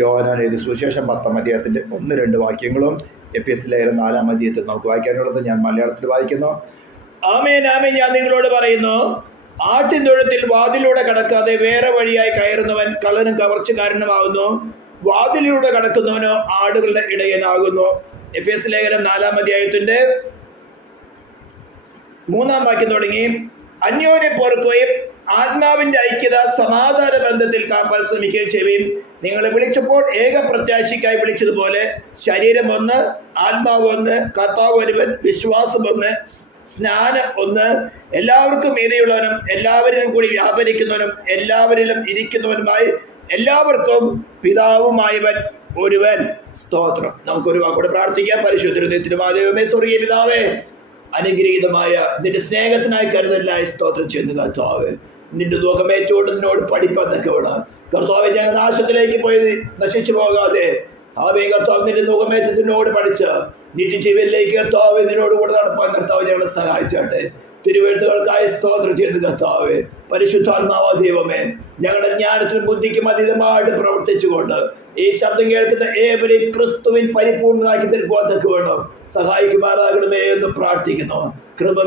യോഹന്നാൻ എഴുതിയ സുവിശേഷം 10-ാം അധ്യായത്തിൻ്റെ 1-2 വാക്യങ്ങളും എഫെസ്യ ലേഖനം 4-ാം അധ്യായത്തിൽ നമുക്ക് വായിക്കാനുള്ളത് ഞാൻ മലയാളത്തിൽ വായിക്കുന്നു. ആമേൻ ആമേൻ, ഞാൻ നിങ്ങളോട് പറയുന്നു, ആട്ടിൻ തൊഴുത്തിൽ വാതിലൂടെ കടക്കാതെ വേറെ വഴിയായി കയറുന്നവൻ കള്ളനും കവർച്ചക്കാരനുമാകുന്നു. വാതിലൂടെ കടക്കുന്നവനോ ആടുകളുടെ ഇടയനാകുന്നു. എഫെസ്യ ലേഖനം 4-ാം അധ്യായത്തിന്റെ 3-ാം വാക്യം തുടങ്ങി, അന്യോന്യം പൊറുക്കുകയും ആത്മാവിന്റെ ഐക്യത സമാധാന ബന്ധത്തിൽ കാപ്പാൻ ശ്രമിക്കുകയും ചെയ്യുകയും നിങ്ങളെ വിളിച്ചപ്പോൾ ഏക പ്രത്യാശയ്ക്കായി വിളിച്ചതുപോലെ ശരീരം ഒന്ന്, ആത്മാവ് ഒന്ന്, കർത്താവ് ഒരുവൻ, വിശ്വാസം ഒന്ന്, സ്നാനം ഒന്ന്, എല്ലാവർക്കും മീതെയുള്ളവനും എല്ലാവരിലും കൂടി വ്യാപരിക്കുന്നവനും എല്ലാവരിലും ഇരിക്കുന്നവനുമായി എല്ലാവർക്കും പിതാവുമായവൻ ഒരുവൻ. സ്തോത്രം. നമുക്കൊരു വാക്കോടെ പ്രാർത്ഥിക്കാം. പരിശുദ്ധ ദൈവമേ, സ്വർഗീയ പിതാവേ, അനുഗ്രഹീതമായ നിന്റെ സ്നേഹത്തിനായി കരുതലായി സ്തോത്രം ചെയ്യുന്ന കർത്താവേ, നിന്റെ ദുഃഖമേറ്റോട് നിന്നോട് പഠിപ്പതൊക്കെ വേണം കർത്താവെ. ഞങ്ങൾ നാശത്തിലേക്ക് പോയി നശിച്ചു പോകാതെ ആവേ കർത്താവ് നിന്റെ ദുഃഖമേറ്റത്തിനോട് പഠിച്ച് നിത്യജീവനിലേക്ക് കർത്താവ് നിന്നോട് കൂടെ നടപ്പാൻ കർത്താവ് ഞങ്ങളെ സഹായിച്ചാട്ടെ. തിരുവെഴുത്തുകൾക്കായി സ്തോത്രം ചെയ്ത് കർത്താവേ, പരിശുദ്ധാത്മാവ ദൈവമേ, ഞങ്ങളുടെ ജ്ഞാനത്തിനും ബുദ്ധിക്കും അതീതമായിട്ട് പ്രവർത്തിച്ചുകൊണ്ട് ഈ ശബ്ദം കേൾക്കുന്ന ഏവരെയും ക്രിസ്തുവിൻ പരിപൂർണനാക്കി തീർക്കുവാനൊക്കെ വേണം സഹായിക്കുമാറാകണമേ എന്ന് പ്രാർത്ഥിക്കുന്നു. കൃപ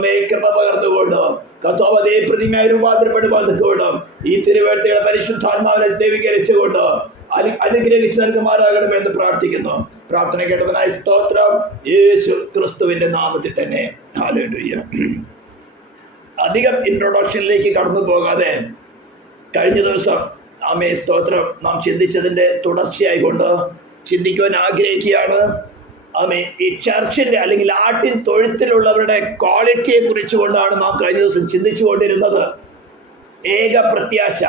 പകർന്നുകൊണ്ട് കർത്താവ് അതേ പ്രതിമയായി രൂപാന്തരപ്പെടുവാനൊക്കെ വേണം ഈ തിരുവെഴുത്തുകളെ പരിശുദ്ധാത്മാവിനെ ദൈവീകരിച്ചുകൊണ്ട് അനുഗ്രഹിച്ച് നൽകുമാറാകണമേ എന്ന് പ്രാർത്ഥിക്കുന്നു. പ്രാർത്ഥന കേട്ടതിനായി സ്തോത്രം, യേശു ക്രിസ്തുവിന്റെ നാമത്തിൽ തന്നെ. ഹല്ലേലൂയ. അധികം ഇൻട്രൊഡക്ഷനിലേക്ക് കടന്നു പോകാതെ കഴിഞ്ഞ ദിവസം ആമേ സ്തോത്രം നാം ചിന്തിച്ചതിൻ്റെ തുടർച്ചയായിക്കൊണ്ട് ചിന്തിക്കുവാൻ ആഗ്രഹിക്കുകയാണ്. ആമേ ഈ ചർച്ചിൻ്റെ അല്ലെങ്കിൽ ആട്ടിൻ തൊഴുത്തിലുള്ളവരുടെ ക്വാളിറ്റിയെ കുറിച്ചുകൊണ്ടാണ് നാം കഴിഞ്ഞ ദിവസം ചിന്തിച്ചു കൊണ്ടിരുന്നത്. ഏക പ്രത്യാശ,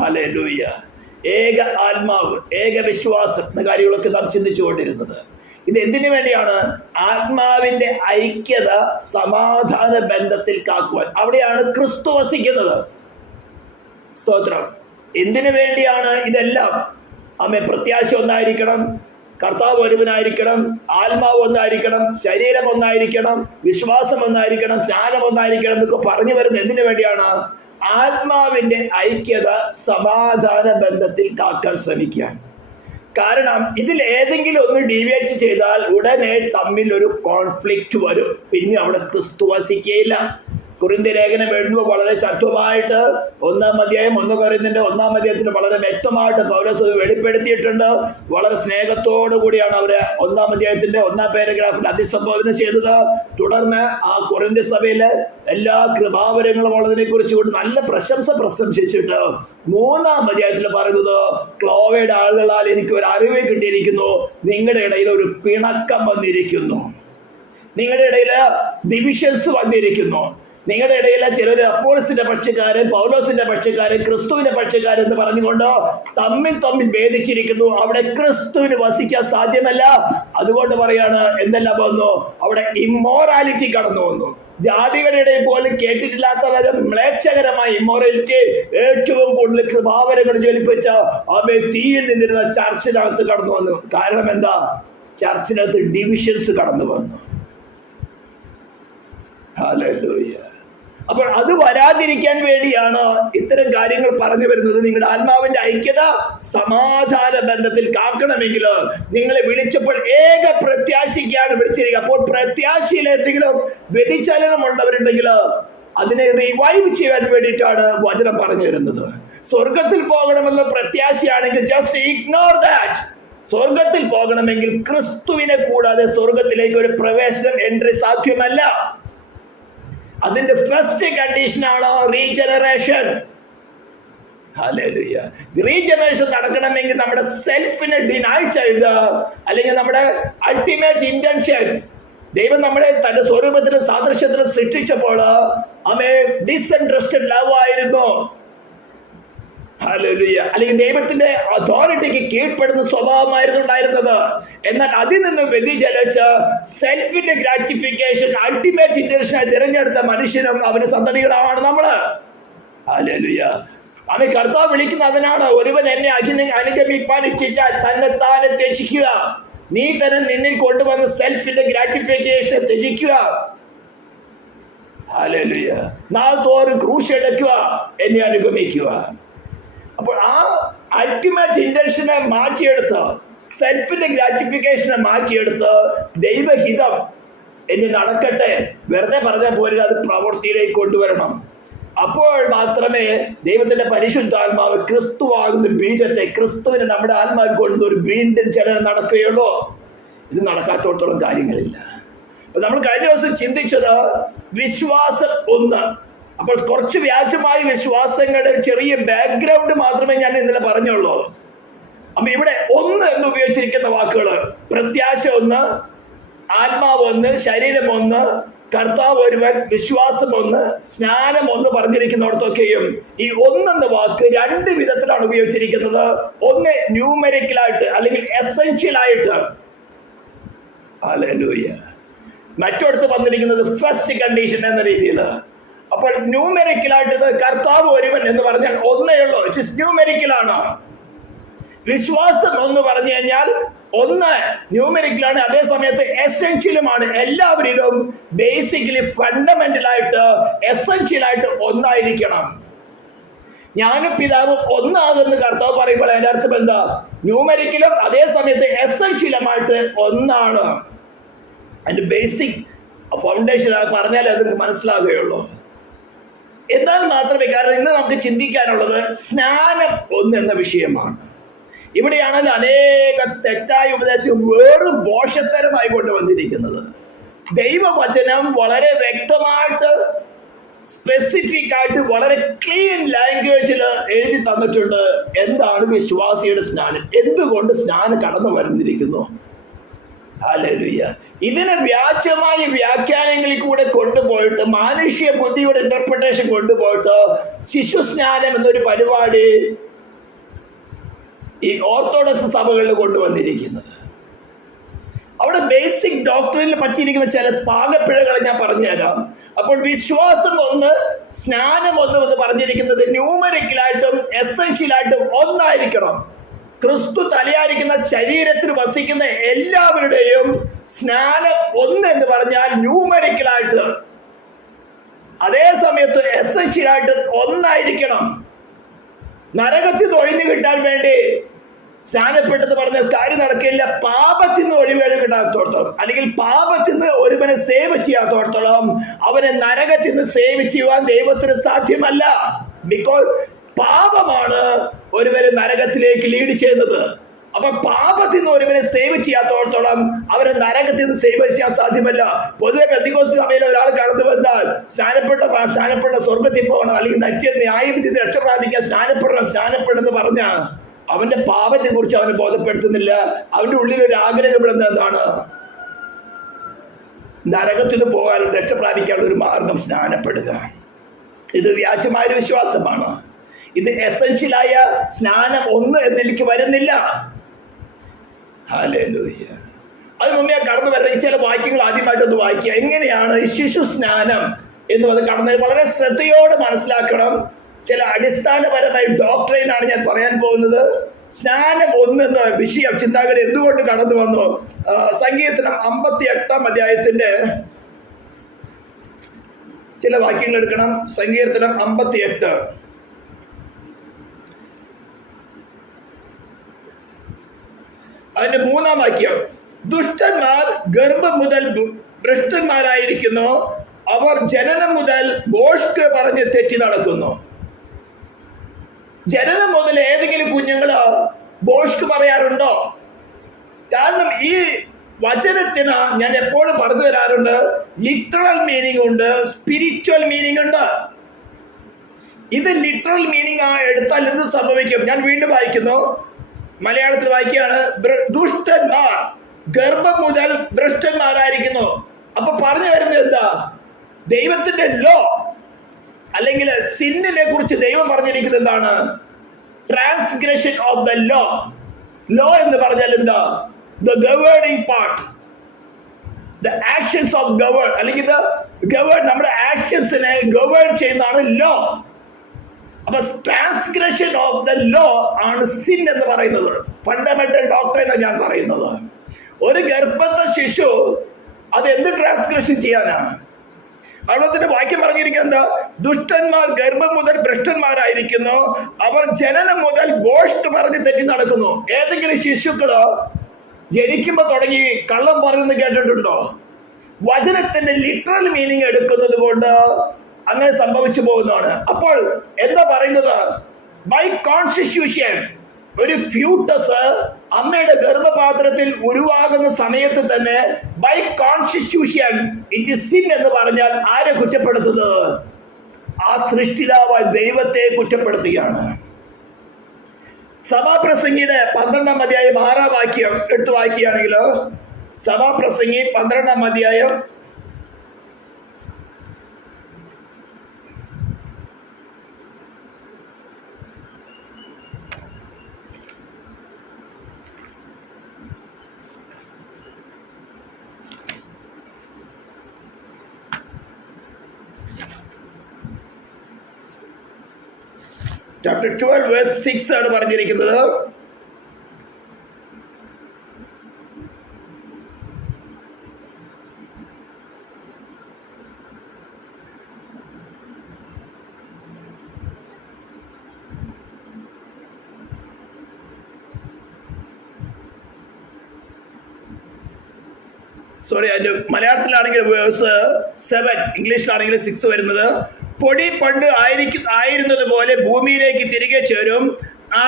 ഹല്ലേലൂയ, ഏക ആത്മാവ്, ഏക വിശ്വാസം എന്ന കാര്യങ്ങളൊക്കെ നാം ചിന്തിച്ചു കൊണ്ടിരുന്നത്. ഇത് എന്തിനു വേണ്ടിയാണ്? ആത്മാവിന്റെ ഐക്യത സമാധാന ബന്ധത്തിൽ കാക്കുവാൻ. അവിടെയാണ് ക്രിസ്തു വസിക്കുന്നത്. സ്തോത്രം. എന്തിനു വേണ്ടിയാണ് ഇതെല്ലാം? ആമേ പ്രത്യാശ ഒന്നായിരിക്കണം, കർത്താവ് ഒരുവനായിരിക്കണം, ആത്മാവ് ഒന്നായിരിക്കണം, ശരീരം ഒന്നായിരിക്കണം, വിശ്വാസം ഒന്നായിരിക്കണം, സ്നാനം ഒന്നായിരിക്കണം എന്നൊക്കെ പറഞ്ഞു വരുന്നത് എന്തിനു വേണ്ടിയാണ്? ആത്മാവിന്റെ ഐക്യത സമാധാന ബന്ധത്തിൽ കാക്കാൻ ശ്രമിക്കാൻ. കാരണം ഇതിൽ ഏതെങ്കിലും ഒന്ന് ഡീവിയേറ്റ് ചെയ്താൽ ഉടനെ തമ്മിൽ ഒരു കോൺഫ്ലിക്റ്റ് വരും. പിന്നെ അവിടെ ക്രിസ്തു വസിക്കുകയില്ല. കൊരിന്ത്യ ലേഖനം എഴുതുമ്പോൾ വളരെ ശക്തമായിട്ട് 1-ാം അധ്യായം 1 കൊരിന്ത്യന്റെ 1-ാം അധ്യായത്തിൽ വളരെ വ്യക്തമായിട്ട് പൗലോസ് അത് വെളിപ്പെടുത്തിയിട്ടുണ്ട്. വളരെ സ്നേഹത്തോടു കൂടിയാണ് അവര് 1-ാം അധ്യായത്തിന്റെ 1-ാം പാരഗ്രാഫിൽ അഭിസംബോധന ചെയ്തത്. തുടർന്ന് ആ കൊരിന്ത്യ സഭയിലെ എല്ലാ കൃപാവരങ്ങളും ഉള്ളതിനെ കുറിച്ച് കൊണ്ട് നല്ല പ്രശംസിച്ചിട്ട് 3-ാം അധ്യായത്തിൽ പറയുന്നത്, ക്ലോവയുടെ ആളുകളാൽ എനിക്ക് ഒരു അറിവ് കിട്ടിയിരിക്കുന്നു, നിങ്ങളുടെ ഇടയിൽ ഒരു പിണക്കം വന്നിരിക്കുന്നു, നിങ്ങളുടെ ഇടയിൽ ഡിവിഷൻസ് വന്നിരിക്കുന്നു, നിങ്ങളുടെ ഇടയിൽ ചിലർ അപ്പോളോസിന്റെ പക്ഷക്കാരൻ, പൗലോസിന്റെ പക്ഷക്കാരൻ, ക്രിസ്തുവിന്റെ പക്ഷക്കാരൻ എന്ന് പറഞ്ഞുകൊണ്ട് തമ്മിൽ ഭേദിച്ചിരിക്കുന്നു. അവിടെ ക്രിസ്തുവിന് വസിക്കാൻ സാധ്യമല്ല. അതുകൊണ്ട് പറയാണ് എന്തെല്ലാം വന്നു? അവിടെ ഇമ്മോറാലിറ്റി കടന്നു വന്നു. ജാതികളുടെ ഇടയിൽ പോലും കേട്ടിട്ടില്ലാത്തവരും മ്ലേച്ഛകരമായ ഇമ്മോറാലിറ്റി ഏറ്റവും കൂടുതൽ കൃപാവരങ്ങൾ ജ്വലിപ്പിച്ച അവയെ തീയിൽ നിന്നിരുന്ന ചർച്ചിനകത്ത് കടന്നു വന്നു. കാരണം എന്താ? ചർച്ചിനകത്ത് ഡിവിഷൻസ് കടന്നു വന്നു. ഹല്ലേലൂയ. അപ്പോൾ അത് വരാതിരിക്കാൻ വേണ്ടിയാണ് ഇത്തരം കാര്യങ്ങൾ പറഞ്ഞു വരുന്നത്. നിങ്ങളുടെ ആത്മാവിന്റെ ഐക്യത സമാധാന ബന്ധത്തിൽ കാക്കണമെങ്കിൽ നിങ്ങളെ വിളിച്ചപ്പോൾ ഏക പ്രത്യാശയ്ക്കാണ് വിളിച്ചിരിക്കുക. അപ്പോൾ പ്രത്യാശയിൽ എന്തെങ്കിലും വ്യതിചലനം ഉള്ളവരുണ്ടെങ്കിൽ അതിനെ റിവൈവ് ചെയ്യാൻ വേണ്ടിയിട്ടാണ് വചനം പറഞ്ഞു തരുന്നത്. സ്വർഗത്തിൽ പോകണമെന്ന പ്രത്യാശയാണെങ്കിൽ ജസ്റ്റ് ഇഗ്നോർ ദാറ്റ്. സ്വർഗത്തിൽ പോകണമെങ്കിൽ ക്രിസ്തുവിനെ കൂടാതെ സ്വർഗത്തിലേക്ക് ഒരു പ്രവേശനം, എൻട്രി സാധ്യമല്ല. അതിന്റെ ഫസ്റ്റ് കണ്ടീഷനാണ് റീജനറേഷൻ. ഹല്ലേലൂയ. റീജനറേഷൻ നടക്കണമെങ്കിൽ നമ്മുടെ സെൽഫിനെ ഡിനൈ ചെയ്ത്, അല്ലെങ്കിൽ നമ്മുടെ അൾട്ടിമേറ്റ് ഇന്റൻഷൻ, ദൈവം നമ്മളെ തന്റെ സ്വരൂപത്തിലും സാദൃശ്യത്തിലും സൃഷ്ടിച്ചപ്പോൾ ഡിസ്ഇൻട്രസ്റ്റഡ് ലവ് ആയിരുന്നു. ഹല്ലേലൂയ. അല്ലെങ്കിൽ ദൈവത്തിന്റെ അതോറിറ്റിക്ക് കീഴ്പ്പെടുന്ന സ്വഭാവമായിരുന്നു ഉണ്ടായിരുന്നത്. എന്നാൽ അതിൽ നിന്ന് വ്യതിചലിച്ച് സെൽഫിന്റെ ഗ്രാറ്റിഫിക്കേഷൻ അൾട്ടിമേറ്റ് ഇന്റൻഷനായി തിരഞ്ഞെടുത്ത മനുഷ്യനും അവന്റെ സന്തതികളാണ് നമ്മള്. ഹല്ലേലൂയ. അവൻ കർത്താവ് വിളിക്കുന്ന അതിനാണ്, ഒരുവൻ എന്നെ അനുഗമിപ്പാൻ ഇച്ഛിച്ചാൽ തന്നെത്താനെ ത്യജിക്കുക. നീ തന്നെ നിന്നിൽ കൊണ്ടുവന്ന സെൽഫിന്റെ ഗ്രാറ്റിഫിക്കേഷനെ ത്യജിക്കുക. ഹല്ലേലൂയ. നാൾ തോറും ക്രൂശ് എടുക്കുക, എന്നെ അനുഗമിക്കുക. അപ്പോൾ ആ അൾട്ടിമേറ്റ് ഇന്റൻഷനെ മാറ്റിയെടുത്ത്, സെൽഫിന്റെ ഗ്രാറ്റിഫിക്കേഷനെ മാറ്റിയെടുത്ത് ദൈവഹിതം ഇനി നടക്കട്ടെ, വെറുതെ പറഞ്ഞാൽ പോലും അത് പ്രവൃത്തിയിലേക്ക് കൊണ്ടുവരണം. അപ്പോൾ മാത്രമേ ദൈവത്തിന്റെ പരിശുദ്ധാത്മാവ് ക്രിസ്തുവാകുന്ന ബീജത്തെ, ക്രിസ്തുവിനെ നമ്മുടെ ആത്മാവിൽ കൊണ്ടുവന്ന ഒരു വീണ്ടും ചലനം നടക്കുകയുള്ളൂ. ഇത് നടക്കാത്തോടത്തോളം കാര്യങ്ങളില്ല. അപ്പൊ നമ്മൾ കഴിഞ്ഞ ദിവസം ചിന്തിച്ചത് വിശ്വാസം ഒന്ന്. അപ്പോൾ കുറച്ച് വ്യാജമായ വിശ്വാസങ്ങളുടെ ചെറിയ ബാക്ക്ഗ്രൗണ്ട് മാത്രമേ ഞാൻ ഇന്നലെ പറഞ്ഞുള്ളൂ. അപ്പൊ ഇവിടെ ഒന്ന് എന്ന് ഉപയോഗിച്ചിരിക്കുന്ന വാക്കുകൾ പ്രത്യാശ ഒന്ന്, ആത്മാവ് ഒന്ന്, ശരീരം ഒന്ന്, കർത്താവ് ഒരുവൻ, വിശ്വാസം ഒന്ന്, സ്നാനം ഒന്ന് പറഞ്ഞിരിക്കുന്നിടത്തൊക്കെയും ഈ ഒന്നെന്ന വാക്ക് രണ്ട് വിധത്തിലാണ് ഉപയോഗിച്ചിരിക്കുന്നത്. ഒന്ന് ന്യൂമെറിക്കലായിട്ട് അല്ലെങ്കിൽ എസെൻഷ്യൽ ആയിട്ട്, ഹല്ലേലൂയ. മറ്റൊടുത്ത് വന്നിരിക്കുന്നത് ഫസ്റ്റ് കണ്ടീഷൻ എന്ന രീതിയിൽ. അപ്പോൾ ന്യൂമെറിക്കലായിട്ട് കർത്താവ് ഒരുവൻ എന്ന് പറഞ്ഞാൽ ഒന്നേ ഉള്ളൂ, ന്യൂമെറിക്കലാണ്. വിശ്വാസം എന്ന് പറഞ്ഞു കഴിഞ്ഞാൽ ഒന്ന് ന്യൂമെറിക്കലാണ്, അതേ സമയത്ത് എസെൻഷ്യലുമാണ്. എല്ലാവരിലും ബേസിക്കലി ഫണ്ടമെന്റലായിട്ട് എസെൻഷ്യലായിട്ട് ഒന്നായിരിക്കണം. ഞാനും പിതാവും ഒന്നാകുന്ന കർത്താവ് പറയുമ്പോൾ അതിന്റെ അർത്ഥം എന്താ? ന്യൂമെറിക്കലും അതേ സമയത്ത് എസെൻഷ്യലുമായിട്ട് ഒന്നാണ്. അതിന്റെ ബേസിക് ഫൗണ്ടേഷൻ പറഞ്ഞാൽ അത് മനസ്സിലാകുകയുള്ളൂ. എന്നാൽ മാത്രമേ, കാരണം ഇന്ന് നമുക്ക് ചിന്തിക്കാനുള്ളത് സ്നാനം ഒന്ന് എന്ന വിഷയമാണ്. ഇവിടെയാണല്ലോ അനേക തെറ്റായ ഉപദേശം വേറും ബോഷത്തരമായി കൊണ്ടുവന്നിരിക്കുന്നത്. ദൈവവചനം വളരെ വ്യക്തമായിട്ട്, സ്പെസിഫിക് ആയിട്ട്, വളരെ ക്ലീൻ ലാംഗ്വേജിൽ എഴുതി തന്നിട്ടുണ്ട് എന്താണ് വിശ്വാസിയുടെ സ്നാനം, എന്തുകൊണ്ട് സ്നാനം കടന്നു വരുന്നിരിക്കുന്നു. ഹല്ലേലൂയ. ഇതിനെ വ്യാജമായ വ്യാഖ്യാനങ്ങളിൽ കൂടെ കൊണ്ടുപോയിട്ട്, മാനുഷ്യ ബുദ്ധിയുടെ ഇന്റർപ്രിട്ടേഷൻ കൊണ്ടുപോയിട്ട് ശിശു സ്നാനം എന്നൊരു പരിപാടി ഈ ഓർത്തഡോക്സ് സഭകളിൽ കൊണ്ടുവന്നിരിക്കുന്നത്. അവിടെ ബേസിക് ഡോക്ടറിൽ പറ്റിയിരിക്കുന്ന ചില പാകപ്പിഴകൾ ഞാൻ പറഞ്ഞുതരാം. അപ്പോൾ വിശ്വാസം ഒന്ന്, സ്നാനം ഒന്ന് എന്ന് പറഞ്ഞിരിക്കുന്നത് ന്യൂമറിക്കലായിട്ടും എസെൻഷ്യലായിട്ടും ഒന്നായിരിക്കണം. ക്രിസ്തു തലയായിരിക്കുന്ന ശരീരത്തിൽ വസിക്കുന്ന എല്ലാവരുടെയും സ്നാനം ഒന്ന് എന്ന് പറഞ്ഞാൽ ന്യൂമറിക്കലായിട്ട്, അതേ സമയത്ത് എസെൻഷ്യലായിട്ട് ഒന്നായിരിക്കണം. നരകത്തിൽ നിന്ന് ഒഴിഞ്ഞു കിട്ടാൻ വേണ്ടി സ്നാനപ്പെട്ടെന്ന് പറഞ്ഞ കാര്യം നടക്കില്ല. പാപത്തിൽ നിന്ന് ഒഴിവേഴ് കിട്ടാത്തോടത്തോളം, അല്ലെങ്കിൽ പാപത്തിൽ നിന്ന് ഒരുവനെ സേവ് ചെയ്യാത്തോടത്തോളം അവനെ നരകത്തിൽ നിന്ന് സേവ് ചെയ്യുവാൻ ദൈവത്തിന് സാധ്യമല്ല. ബിക്കോസ് പാപമാണ് ഒരുവരെ നരകത്തിലേക്ക് ലീഡ് ചെയ്യുന്നത്. അപ്പൊ പാപത്തിൽ നിന്ന് ഒരുവനെ സേവ് ചെയ്യാത്തോടത്തോളം അവരെ നരകത്തിൽ നിന്ന് സേവ് ചെയ്യാൻ സാധ്യമല്ല. പൊതുവെ പെന്തക്കോസ്ത് സഭയിൽ ഒരാൾ കടന്നു വന്നാൽ സ്നാനപ്പെട്ട സ്വർഗത്തിൽ പോകണം, അല്ലെങ്കിൽ ന്യായവിധി രക്ഷ പ്രാപിക്കാൻ സ്നാനപ്പെടെന്ന് പറഞ്ഞ അവന്റെ പാപത്തെ കുറിച്ച് അവനെ ബോധപ്പെടുത്തുന്നില്ല. അവന്റെ ഉള്ളിൽ ഒരു ആഗ്രഹപ്പെടുന്നത് എന്താണ്? നരകത്തിൽ നിന്ന് പോകാനും രക്ഷ പ്രാപിക്കാനുള്ള ഒരു മാർഗം സ്നാനപ്പെടുക. ഇത് വ്യാജമായ വിശ്വാസമാണ്. ഇത് എസെൻഷ്യലായ സ്നാനം ഒന്ന് എന്നിലേക്ക് വരുന്നില്ല. ഹല്ലേലൂയ. അത് മുമ്പേ കടന്നു വരണമെങ്കിൽ ചില വാക്യങ്ങൾ ആദ്യമായിട്ടൊന്ന് വായിക്കുക. എങ്ങനെയാണ് ശിശു സ്നാനം എന്ന് പറഞ്ഞ് കടന്ന് വളരെ ശ്രദ്ധയോടെ മനസ്സിലാക്കണം. ചില അടിസ്ഥാനപരമായ ഡോക്ട്രൈനാണ് ഞാൻ പറയാൻ പോകുന്നത്. സ്നാനം ഒന്നെന്ന വിഷയം ചിന്താഗതി എന്തുകൊണ്ട് കടന്നു വന്നു? സങ്കീർത്തനം 58 അധ്യായത്തിന്റെ ചില വാക്യങ്ങൾ എടുക്കണം. സങ്കീർത്തനം 58 അതിന്റെ 3-ാം വാക്യം. ദുഷ്ടന്മാർ ഗർഭം മുതൽ ഭ്രഷ്ടന്മാരായിരിക്കുന്നു, അവർ ജനനം മുതൽ ഭോഷ്ക് പറഞ്ഞ് തെറ്റി നടക്കുന്നു. ജനനം മുതൽ ഏതെങ്കിലും കുഞ്ഞുങ്ങള് ഭോഷ്ക് പറയാറുണ്ടോ? കാരണം ഈ വചനത്തിന് ഞാൻ എപ്പോഴും പറഞ്ഞു തരാറുണ്ട്, ലിറ്ററൽ മീനിങ് ഉണ്ട്, സ്പിരിച്വൽ മീനിങ് ഉണ്ട്. ഇത് ലിറ്ററൽ മീനിങ് എടുത്താൽ എന്ത് സംഭവിക്കും? ഞാൻ വീണ്ടും വായിക്കുന്നു, മലയാളത്തിൽ വായിക്കുകയാണ്. ദുഷ്ടന്മാർ ഗർഭം മുതൽ ഭ്രഷ്ടന്മാരായിരിക്കുന്നു. അപ്പൊ പറഞ്ഞു വരുന്നത് എന്താ? ദൈവത്തിന്റെ ലോ അല്ലെങ്കിൽ സിന്നിനെ കുറിച്ച് ദൈവം പറഞ്ഞിരിക്കുന്നത് എന്താണ്? Transgression of the law. Law എന്ന് പറഞ്ഞാൽ എന്താ? The governing part, the actions of govern, അല്ലെങ്കിൽ നമ്മുടെ ആക്ഷൻസിനെ ഗവേൺ ചെയ്യുന്നതാണ് ലോ. അപ്പൊ ട്രാൻസ്ഗ്രഷൻ ഓഫ് ദ ലോ ആണ് സിൻ എന്ന് പറയുന്നത്. ഫണ്ടമെന്റൽ ഡോക്ടറിനാണ് ഞാൻ പറയുന്നത്. ഒരു ഗർഭസ്ഥ ശിശു അത് എന്ത് ട്രാൻസ്ഗ്രഷൻ ചെയ്യാനാണ്? അവിടെ വാക്യം പറഞ്ഞിരിക്കുന്നത് എന്താ? ദുഷ്ടന്മാർ ഗർഭം മുതൽ ഭ്രഷ്ടന്മാരായിരിക്കുന്നു, അവർ ജനനം മുതൽ ഗോഷ്ട് പറഞ്ഞ് തെറ്റി നടക്കുന്നു. ഏതെങ്കിലും ശിശുക്കള് ജനിക്കുമ്പോ തുടങ്ങി കള്ളം പറയുന്നത് കേട്ടിട്ടുണ്ടോ? വചനത്തിന്റെ ലിറ്ററൽ മീനിങ് എടുക്കുന്നത് കൊണ്ട് അങ്ങനെ സംഭവിച്ചു പോകുന്നതാണ്. അപ്പോൾ എന്താ പറയുന്നത്? ബൈ കോൺസ്റ്റിറ്റ്യൂഷൻ ഒരു ഫ്യൂട്ടസ് അമ്മയുടെ ഗർഭപാത്രത്തിൽ ഉരുവാകുന്ന സമയത്ത് തന്നെ by constitution it is sin എന്ന് പറഞ്ഞാൽ ആരെ കുറ്റപ്പെടുത്തുന്നത്? ആ സൃഷ്ടിതാവായ ദൈവത്തെ കുറ്റപ്പെടുത്തുകയാണ്. സഭാപ്രസംഗിയുടെ 12-ാം അധ്യായം 6-ാം വാക്യം എടുത്തു വായിക്കുകയാണെങ്കിൽ, സഭാപ്രസംഗി 12-ാം അധ്യായം 12 verse 6 ആണ് പറഞ്ഞിരിക്കുന്നത്. സോറി, അതിന്റെ മലയാളത്തിലാണെങ്കിൽ വേഴ്സ് 7, ഇംഗ്ലീഷിലാണെങ്കിൽ 6 വരുന്നത്. പൊടി പണ്ട് ആയിരുന്നത് പോലെ ഭൂമിയിലേക്ക് തിരികെ ചേരും,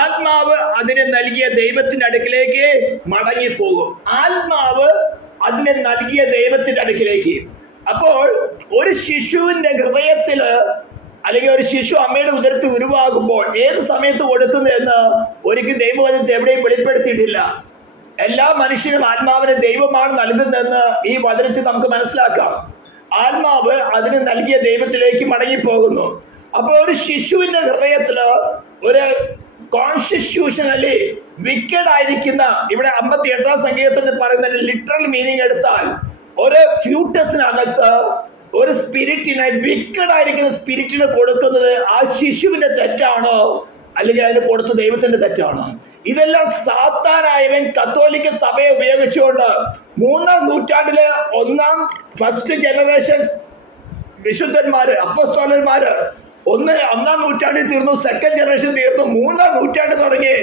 ആത്മാവ് അതിനെ നൽകിയ ദൈവത്തിന്റെ അടുക്കിലേക്ക് മടങ്ങിപ്പോകും. ആത്മാവ് അതിനെ നൽകിയ ദൈവത്തിന്റെ അടുക്കിലേക്ക്. അപ്പോൾ ഒരു ശിശുവിന്റെ ഹൃദയത്തില് അല്ലെങ്കിൽ ഒരു ശിശു അമ്മയുടെ ഉദരത്തിൽ ഉരുവാകുമ്പോൾ ഏത് സമയത്ത് കൊടുക്കുന്നതെന്ന് ഒരിക്കലും ദൈവവചനത്തെ എവിടെയും വെളിപ്പെടുത്തിയിട്ടില്ല. എല്ലാ മനുഷ്യനും ആത്മാവിനെ ദൈവമാണ് നൽകുന്നതെന്ന് ഈ വചനത്തിൽ നമുക്ക് മനസ്സിലാക്കാം. ആത്മാവ് അതിന് നൽകിയ ദൈവത്തിലേക്ക് മടങ്ങിപ്പോകുന്നു. അപ്പൊ ഒരു ശിശുവിന്റെ ഹൃദയത്തില് ഒരു കോൺസ്റ്റിറ്റ്യൂഷനലി വിക്കഡ് ആയിരിക്കുന്ന, ഇവിടെ 58-ാം സങ്കീർത്തനത്തിൽ പറയുന്നതിന്റെ ലിറ്ററൽ മീനിങ് എടുത്താൽ ഒരു ഫ്യൂട്ടസിനകത്ത് ഒരു സ്പിരിറ്റിനെ, വിക്കഡ് ആയിരിക്കുന്ന സ്പിരിറ്റിനെ കൊടുക്കുന്നത് ആ ശിശുവിന്റെ തെറ്റാണോ അല്ലെങ്കിൽ അതിന് കൊടുത്ത ദൈവത്തിന്റെ തെറ്റാണോ? ഇതെല്ലാം സാത്താനായവൻ കത്തോലിക്ക സഭയെ ഉപയോഗിച്ചുകൊണ്ട് 3-ാം നൂറ്റാണ്ടില് ഫസ്റ്റ് ജനറേഷൻ വിശുദ്ധന്മാര്, അപ്പോസ്തലന്മാര് 1-ാം നൂറ്റാണ്ടിൽ തീർന്നു, സെക്കൻഡ് ജനറേഷൻ തീർന്നു, 3-ാം നൂറ്റാണ്ട് തുടങ്ങി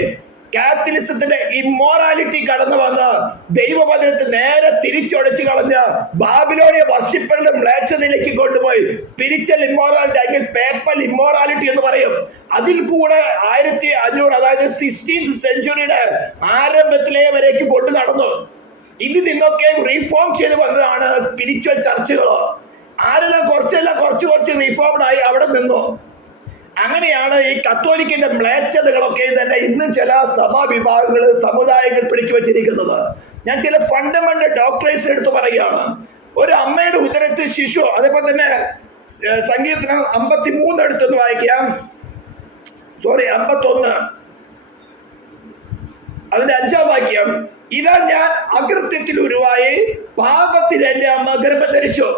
കാത്തലിസത്തിന്റെ ഇമ്മോറാലിറ്റി കടന്നു വന്ന് ദൈവവചനത്തെ നേരെ തിരിച്ചൊടച്ചു കളഞ്ഞ് ബാബിലോണിയ വർഷിപ്പുകളുടെ മ്ലേച്ഛതയിലേക്ക് കൊണ്ടുപോയി സ്പിരിച്വൽ ഇമ്മോറാലിറ്റി അല്ലെങ്കിൽ പേപ്പൽ ഇമ്മോറാലിറ്റി എന്ന് പറയും. അതിൽ കൂടെ 1500 അതായത് 16th സെഞ്ചുറിയുടെ ആരംഭത്തിലേ വരേക്ക് കൊണ്ടു നടന്നു. ഇതിൽ നിന്നൊക്കെ റീഫോം ചെയ്ത് വന്നതാണ് സ്പിരിച്വൽ ചർച്ചുകള്. ആരെല്ലാം കുറച്ച് റീഫോംഡ് ആയി അവിടെ നിന്നു. അങ്ങനെയാണ് ഈ കത്തോലിക്കിന്റെ മ്ലേച്ഛതകളൊക്കെ തന്നെ ഇന്നും ചില സഭാ വിഭാഗങ്ങൾ, സമുദായങ്ങൾ പിടിച്ചു വച്ചിരിക്കുന്നത്. ഞാൻ ചില ഫണ്ടമെന്റൽ ഡോക്ടറേറ്റ്സ് എടുത്ത് പറയുകയാണ്. ഒരു അമ്മയുടെ ഉദരത്തിൽ ശിശു, അതേപോലെ തന്നെ സങ്കീർത്തനം 53 എടുത്തൊന്ന് വായിക്കാം. 51 അതിന്റെ 5-ാം വാക്യം, ഇതാ ഞാൻ അകൃത്യത്തിൽ ഉരുവായി, പാപത്തിൽ എന്റെ അമ്മ ഗർഭം ധരിച്ചു.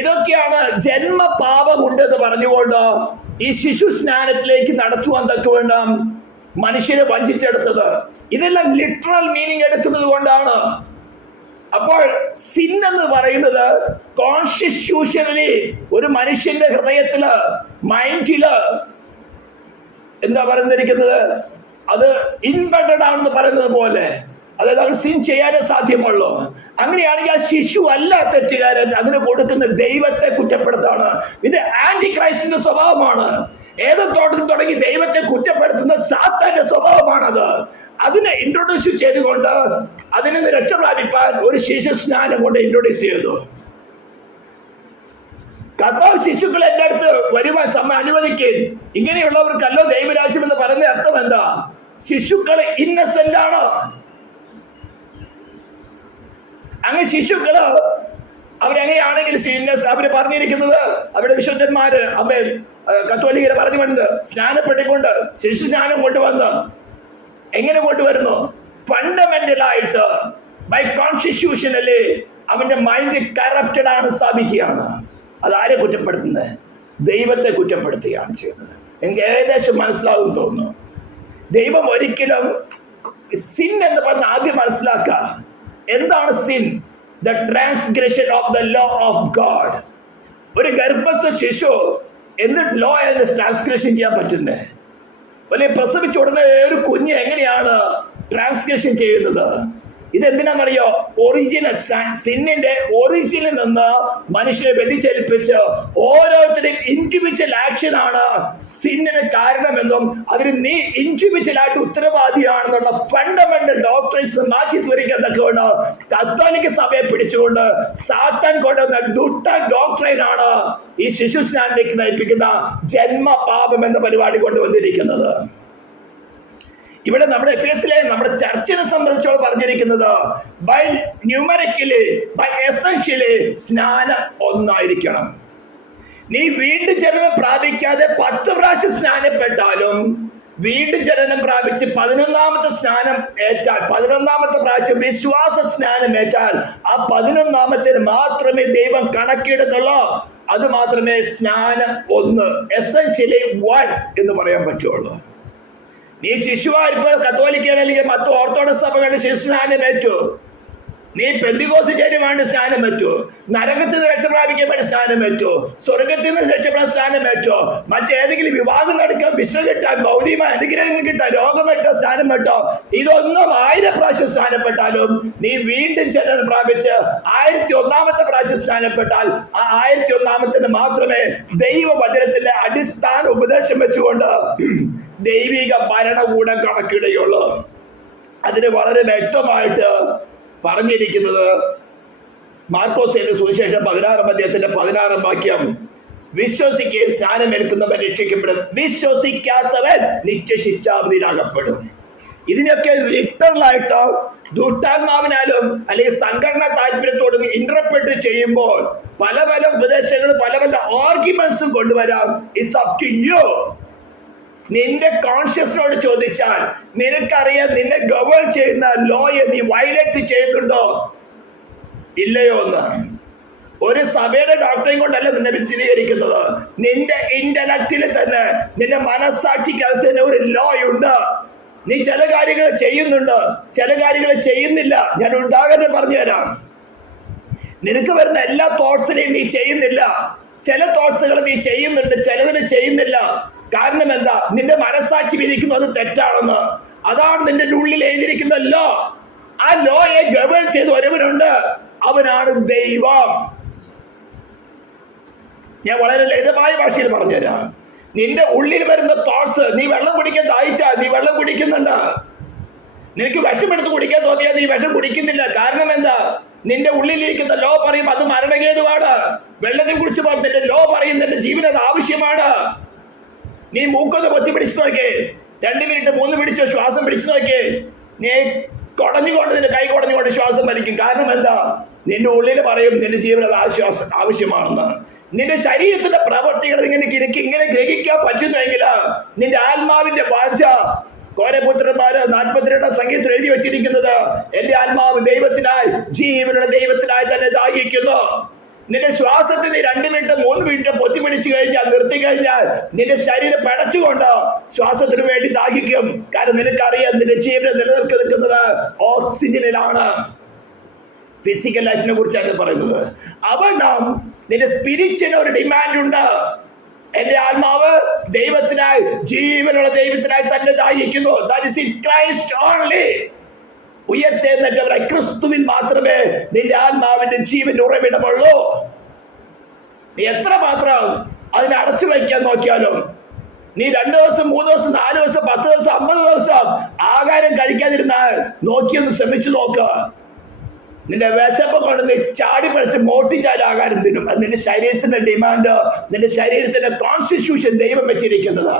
ഇതൊക്കെയാണ് ജന്മപാപമുണ്ടെന്ന് പറഞ്ഞുകൊണ്ട് ഈ ശിശു സ്നാനത്തിലേക്ക് നടത്തുവാൻ തക്കവണ്ണം മനുഷ്യരെ വഞ്ചിച്ചെടുത്തത്. ഇതെല്ലാം ലിറ്ററൽ മീനിങ് എടുക്കുന്നത് കൊണ്ടാണ്. അപ്പോൾ സിൻ എന്ന് പറയുന്നത് കോൺസ്റ്റിറ്റ്യൂഷനലി ഒരു മനുഷ്യന്റെ ഹൃദയത്തില്, മൈൻഡില് എന്താ പറഞ്ഞിരിക്കുന്നത്, അത് ഇൻബെഡഡ് ആണെന്ന് പറയുന്നത് പോലെ, അതായത് അത് സിൻ ചെയ്യാനേ സാധ്യമുള്ളൂ. അങ്ങനെയാണെങ്കിൽ ആ ശിശു അല്ല തെറ്റുകാരൻ, അതിന് കൊടുക്കുന്ന ദൈവത്തെ കുറ്റപ്പെടുത്താണ്. ഇത് ആന്റി ക്രൈസ്റ്റിന്റെ സ്വഭാവമാണ്. ഏതത്തോട്ടത്തിൽ തുടങ്ങി ദൈവത്തെ കുറ്റപ്പെടുത്തുന്ന സാത്താന്റെ സ്വഭാവമാണത്. അതിനെ ഇൻട്രൊഡ്യൂസ് ചെയ്തുകൊണ്ട് അതിൽ നിന്ന് രക്ഷ പ്രാപിപ്പാൻ ഒരു ശിശു സ്നാനം കൊണ്ട് ഇൻട്രൊഡ്യൂസ് ചെയ്തു. കർത്താവ് ശിശുക്കൾ എന്റെ അടുത്ത് വരുവാൻ അനുവദിക്കും. ഇങ്ങനെയുള്ളവർക്കല്ലോ ദൈവരാജ്യം എന്ന് പറയുന്ന അർത്ഥം എന്താ? ശിശുക്കള് ഇന്നസെന്റ് ആണ്. അങ്ങനെ ശിശുക്കള് അവരെങ്ങനെയാണെങ്കിൽ അവര് പറഞ്ഞിരിക്കുന്നത്, അവരുടെ വിശുദ്ധന്മാര് കത്തോലിക്കരെ പറഞ്ഞു വരുന്നത് സ്നാനപ്പെട്ടിക്കൊണ്ട് ശിശു സ്നാനം കൊണ്ടുവന്ന് എങ്ങനെ കൊണ്ടുവരുന്നു? ഫണ്ടമെന്റലായിട്ട് ബൈ കോൺസ്റ്റിറ്റ്യൂഷനലി അവന്റെ മൈൻഡ് കറപ്റ്റഡ് ആണ് സ്ഥാപിക്കുകയാണ്. അതാരെ കുറ്റപ്പെടുത്തുന്നത്? ദൈവത്തെ കുറ്റപ്പെടുത്തുകയാണ് ചെയ്യുന്നത്. എനിക്ക് ഏകദേശം മനസ്സിലാവും തോന്നുന്നു. ദൈവം ഒരിക്കലും സിൻ എന്ന് പറഞ്ഞ് ആദ്യം മനസ്സിലാക്കുക. എന്താണ് sin? The transgression of the law of God. ഒരു ഗർഭസ്ഥ ശിശു എന്ത് ലോ എന്ന് ട്രാൻസ്ക്രിപ്ഷൻ ചെയ്യാൻ പറ്റുന്നേ? അല്ലെ പ്രസവിച്ച ഉടനെ ഒരു കുഞ്ഞ് എങ്ങനെയാണ് ട്രാൻസ്ക്രിപ്ഷൻ ചെയ്യുന്നത്? ഇതെന്തിനാണെന്നറിയോ? ഒറിജിനൽ സിന്നിന്റെ ഒറിജിനിൽ നിന്ന് മനുഷ്യനെ വ്യതിചലിപ്പിച്ച് ഓരോരുത്തരുടെയും ഇൻഡിവിജ്വൽ ആക്ഷൻ ആണ് സിന്നിന് കാരണമെന്നും അതിന് നീ ഇൻഡിവിജ്വൽ ആയിട്ട് ഉത്തരവാദിയാണെന്നുള്ള ഫണ്ടമെന്റൽ ഡോക്ടറേഴ്സ് മാറ്റി തീർക്കുന്നതൊക്കെ കൊണ്ട് കത്തോലിക്ക സഭയെ പിടിച്ചുകൊണ്ട് സാത്താൻ കൊണ്ടുവന്ന ദുഷ്ട ഡോക്ടറൈനാണ് ഈ ശിശു സ്നാനത്തിലേക്ക് നയിപ്പിക്കുന്ന ജന്മപാപം എന്ന പരിപാടി കൊണ്ടുവന്നിരിക്കുന്നത്. ഇവിടെ നമ്മുടെ എഫേസിലെ നമ്മുടെ ചർച്ചിനെ സംബന്ധിച്ചോളം പറഞ്ഞിരിക്കുന്നത് ബൈ ന്യൂമറിക്കലി ബൈ എസൻഷ്യലി സ്നാനം ഒന്നായിരിക്കണം. നീ വീണ്ടും ജനനം പ്രാപിക്കാതെ 10 പ്രാവശ്യം സ്നാനപ്പെട്ടാലും വീണ്ടും ജനനം പ്രാപിച്ച് 11ാമത്തെ സ്നാനം ഏറ്റാൽ 11ാമത്തെ പ്രാവശ്യം വിശ്വാസ സ്നാനം ഏറ്റാൽ ആ 11ാമത്തിന് മാത്രമേ ദൈവം കണക്കിടുന്നുള്ളൂ. അത് മാത്രമേ സ്നാനം 1 എസൻഷ്യലി 1 എന്ന് പറയാൻ പറ്റുള്ളൂ. നീ ശിശുവായിരിപ്പോൾ കത്തോലിക്ക അല്ലെങ്കിൽ മറ്റ് ഓർത്തഡോക്സ് സഭകളുടെ ശിശുസ്നാനം ഏറ്റു, നീ പെന്തിക്കോസ്ത് ചേരുവാണ്ട് സ്നാനം ഏറ്റു, നരകത്തിൽ നിന്ന് രക്ഷ പ്രാപിക്കാൻ വേണ്ടി സ്നാനം ഏറ്റു, സ്വർഗത്തിൽ നിന്ന് രക്ഷപ്പെടാൻ സ്നാനം ഏറ്റു, മറ്റേതെങ്കിലും വിവാഹം നടക്കാൻ, വിശ്വ കിട്ടാൻ, ഭൗതികമായ അനുഗ്രഹങ്ങൾ കിട്ടാൻ, രോഗം വെട്ടോ സ്നാനം വെട്ടോ, ഇതൊന്നും 1000 പ്രാവശ്യം സ്നാനപ്പെട്ടാലും നീ വീണ്ടും ജനനം പ്രാപിച്ച് 1001ാമത്തെ പ്രാവശ്യം സ്നാനപ്പെട്ടാൽ ആ 1001ാമത്തിന് മാത്രമേ ദൈവവചനത്തിന്റെ അടിസ്ഥാന ഉപദേശം വെച്ചുകൊണ്ട് ദൈവിക ഭരണകൂടം കണക്കിടുകയുള്ളൂ. അതിന് വളരെ വ്യക്തമായിട്ട് പറഞ്ഞിരിക്കുന്നത് മാർക്കോസിന്റെ സുവിശേഷം 16ാം അധ്യായത്തിന്റെ 16ാം വാക്യം, വിശ്വസിക്കുകയും സ്നാനമേൽക്കുന്നവൻ രക്ഷിക്കപ്പെടും, വിശ്വസിക്കാത്തവൻ നിത്യശിക്ഷാവിധിയിലാകപ്പെടും. ഇതിനൊക്കെ ലിറ്ററലായിട്ട് ദുഷ്ടാത്മാവിനാലും അല്ലെങ്കിൽ സംഘടനാ താല്പര്യത്തോടും ഇന്റർപ്രറ്റ് ചെയ്യുമ്പോൾ പല പല ഉപദേശങ്ങളും പല പല ആർഗ്യുമെന്റ്സും കൊണ്ടുവരാം. It's up to you. നിന്റെ കോൺഷ്യസിനോട് ചോദിച്ചാൽ നിനക്കറിയാം നിന്നെ ഗവേൺ ചെയ്യുന്ന ലോയെ നീ വയലേറ്റ് ചെയ്യുന്നുണ്ടോ ഇല്ലയോ എന്ന്. ഒരു സഭയുടെ ഡോക്ടറേയും കൊണ്ടല്ല നിന്നെ വിശദീകരിക്കുന്നത്. നിന്റെ ഇന്റലക്റ്റിൽ തന്നെ നിന്റെ മനസ്സാക്ഷിക്കകത്ത് തന്നെ ഒരു ലോ ഉണ്ട്. നീ ചില കാര്യങ്ങൾ ചെയ്യുന്നുണ്ട്, ചില കാര്യങ്ങൾ ചെയ്യുന്നില്ല. ഞാൻ ഉദാഹരണം പറഞ്ഞുതരാം. നിനക്ക് വരുന്ന എല്ലാ തോട്ട്സിനെയും നീ ചെയ്യുന്നില്ല. ചില തോട്ട്സുകൾ നീ ചെയ്യുന്നുണ്ട്, ചിലതിന് ചെയ്യുന്നില്ല. കാരണം എന്താ? നിന്റെ മനസ്സാക്ഷി വിധിക്കുന്നു അത് തെറ്റാണെന്ന്. അതാണ് നിന്റെ ഉള്ളിൽ എഴുതിയിരിക്കുന്ന ലോ. ആ ലോയെ ഗവേൺ ചെയ്ത് ഒരുവനുണ്ട്, അവനാണ് ദൈവം. ഞാൻ വളരെ ലളിതമായ ഭാഷയിൽ പറഞ്ഞുതരാം. നിന്റെ ഉള്ളിൽ വരുന്ന തോട്ട്സ്, നീ വെള്ളം കുടിക്കാൻ ദാഹിച്ചാൽ നീ വെള്ളം കുടിക്കുന്നുണ്ട്. നിനക്ക് വിഷമെടുത്ത് കുടിക്കാൻ തോന്നിയാൽ നീ വിഷം കുടിക്കുന്നില്ല. കാരണം എന്താ? നിന്റെ ഉള്ളിലിരിക്കുന്ന ലോ പറയും അത് മരണഹേതുവാണ്. വെള്ളത്തെ കുറിച്ച് നിന്റെ ലോ പറയും നിന്റെ ജീവൻ അത് ആവശ്യമാണ്. നീ മൂക്കൊന്ന് പൊത്തി പിടിച്ചു നോക്കേ, 2 മിനിറ്റ് 3 പിടിച്ചോ ശ്വാസം പിടിച്ചു നോക്കേ, നീ കുടഞ്ഞുകൊണ്ട് നിന്റെ കൈ കുടഞ്ഞുകൊണ്ട് ശ്വാസം വലിക്കും. കാരണം എന്താ? നിന്റെ ഉള്ളിൽ പറയും നിന്റെ ജീവൻ അത് ആവശ്യമാണെന്ന്. നിന്റെ ശരീരത്തിന്റെ പ്രവർത്തികൾ എനിക്ക് ഇങ്ങനെ ഗ്രഹിക്കാൻ പറ്റുന്നെങ്കിൽ നിന്റെ ആത്മാവിന്റെ വാഞ്ച കോരപുത്രന്മാര് 42 സംഗീതത്തിൽ എഴുതി വെച്ചിരിക്കുന്നത് എന്റെ ആത്മാവ് ദൈവത്തിനായി, ജീവനുള്ള ദൈവത്തിനായി തന്നെ ദാഹിക്കുന്നു. നിന്റെ ശ്വാസത്തിൽ നീ 2 മിനിറ്റ് 3 മിനിറ്റ് പൊത്തി പിടിച്ചു കഴിഞ്ഞാൽ നിർത്തി കഴിഞ്ഞാൽ നിന്റെ ശരീരം പടച്ചുകൊണ്ട് ശ്വാസത്തിന് വേണ്ടി ദാഹിക്കും. കാരണം നിനക്കറിയാം നിന്റെ ജീവനെ നിലനിൽക്കുന്നത് ഓക്സിജനിലാണ്. ഫിസിക്കൽ ലൈഫിനെ കുറിച്ചാണ് പറയുന്നത്. അവണ്ണം നിന്റെ സ്പിരിച്വൽ ഒരു ഡിമാൻഡ് ഉണ്ട്. എന്റെ ആത്മാവ് ദൈവത്തിനായി, ജീവനുള്ള ദൈവത്തിനായി തന്നെ ദാഹിക്കുന്നു. That is in Christ only. ഉയർത്തെഴുന്നേറ്റവരായി ക്രിസ്തുവിൽ മാത്രമേ നിന്റെ ആത്മാവിന്റെ ജീവന്റെ ഉറവിടമുള്ളൂ. നീ എത്ര മാത്രം അതിനെ അടച്ചു വയ്ക്കാൻ നോക്കിയാലും, നീ 2 ദിവസം 3 ദിവസം 4 ദിവസം 10 ദിവസം 50 ദിവസം ആഹാരം കഴിക്കാതിരുന്നാൽ നോക്കിയൊന്ന് ശ്രമിച്ചു നോക്ക്. നിന്റെ വിശപ്പ് കൊണ്ട് നീ ചാടി പഴിച്ച് മോട്ടിച്ചാൽ ആഹാരം തിന്നും. അത് നിന്റെ ശരീരത്തിന്റെ ഡിമാൻഡ്, നിന്റെ ശരീരത്തിന്റെ കോൺസ്റ്റിറ്റ്യൂഷൻ ദൈവം വെച്ചിരിക്കുന്നത്.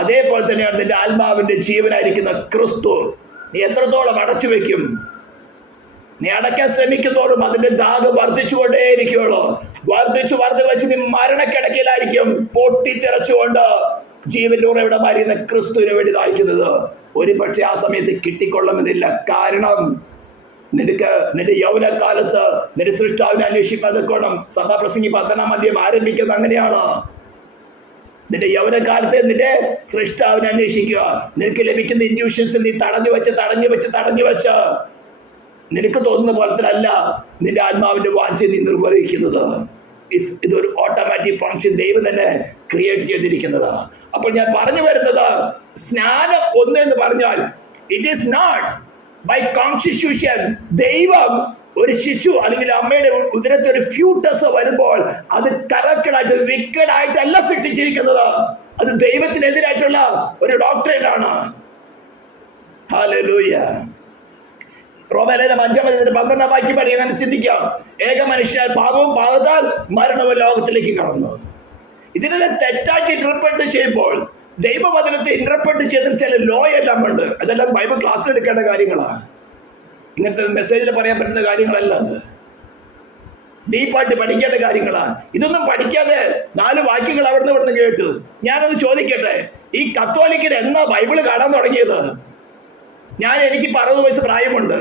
അതേപോലെ തന്നെയാണ് നിന്റെ ആത്മാവിന്റെ ജീവനായിരിക്കുന്ന ക്രിസ്തു. നീ എത്രത്തോളം അടച്ചു വെക്കും? നീ അടയ്ക്കാൻ ശ്രമിക്കുന്നതോറും അതിന്റെ ദാഹം വർദ്ധിച്ചുകൊണ്ടേയിരിക്കുള്ളൂ. വർദ്ധിച്ചു വെച്ച് നീ മരണക്കിടക്കയിലായിരിക്കും പൊട്ടിത്തെറച്ചുകൊണ്ട് ജീവന്റെ ഉറവിടമായിരുന്ന ക്രിസ്തുവിന് വേണ്ടി ദാഹിക്കുന്നത്. ഒരു പക്ഷെ ആ സമയത്ത് കിട്ടിക്കൊള്ളുമെന്നില്ല. കാരണം നിന്റെ യൗവനകാലത്ത് നിന്റെ സൃഷ്ടാവിനെ അന്വേഷിക്കാതെ കോണം. സഭാപ്രസംഗി 10ാം അധ്യായം ആരംഭിക്കുന്നത് അങ്ങനെയാണ്. നിന്റെ യൗവനകാലത്തെ നിന്റെ സൃഷ്ടാവിനെ അന്വേഷിക്കുക. നിനക്ക് ലഭിക്കുന്ന ഇൻഡ്യൂഷൻസ് നീ തടഞ്ഞു വെച്ച് നിനക്ക് തോന്നുന്ന പോലത്തിലല്ല നിന്റെ ആത്മാവിന്റെ വാഞ്ച നീ നിർവഹിക്കുന്നത്. ഇതൊരു ഓട്ടോമാറ്റിക് ഫങ്ഷൻ ദൈവം തന്നെ ക്രിയേറ്റ് ചെയ്തിരിക്കുന്നത്. അപ്പോൾ ഞാൻ പറഞ്ഞു വരുന്നത്, സ്നാനം എന്ന് പറഞ്ഞാൽ it is not by constitution. ദൈവം ഒരു ശിശു അല്ലെങ്കിൽ അമ്മയുടെ ഉദരത്തിൽ ഒരു ഫ്യൂട്ടസ് വരുമ്പോൾ അത് കറപ്റ്റഡ് ആയിട്ട് വിക്കഡ് ആയിട്ടല്ല സൃഷ്ടിച്ചിരിക്കുന്നത്. അത് ദൈവത്തിനെതിരായിട്ടുള്ള ഒരു ഡോക്ടറേറ്റ് ആണ്. ഹല്ലേലൂയ. റോമലേഖനം 5:12 വാക്യം പഠി അങ്ങനെ ചിന്തിക്കാം. ഏക മനുഷ്യനാൽ പാപവും പാപത്താൽ മരണവും ലോകത്തിലേക്ക് കടന്നു. ഇതിനെല്ലാം തെറ്റായിട്ട് ഇന്റർപ്രറ്റ് ചെയ്യുമ്പോൾ ദൈവവചനത്തെ ഇന്റർപ്രറ്റ് ചെയ്ത ചില ലോ എല്ലാം ഉണ്ട്. അതെല്ലാം ബൈബിൾ ക്ലാസ്സിൽ എടുക്കേണ്ട കാര്യങ്ങളാണ്. ഇങ്ങനത്തെ മെസ്സേജിൽ പറയാൻ പറ്റുന്ന കാര്യങ്ങളല്ല. അത് ഡീപ്പായിട്ട് പഠിക്കേണ്ട കാര്യങ്ങളാണ്. ഇതൊന്നും പഠിക്കാതെ 4 വാക്യങ്ങൾ അവിടുന്ന് ഇവിടുന്ന് കേട്ടു. ഞാനത് ചോദിക്കട്ടെ, ഈ കത്തോലിക്കർ എന്നാ ബൈബിള് കാണാൻ തുടങ്ങിയത്? എനിക്ക് 60 വയസ്സ് പ്രായമുണ്ട്.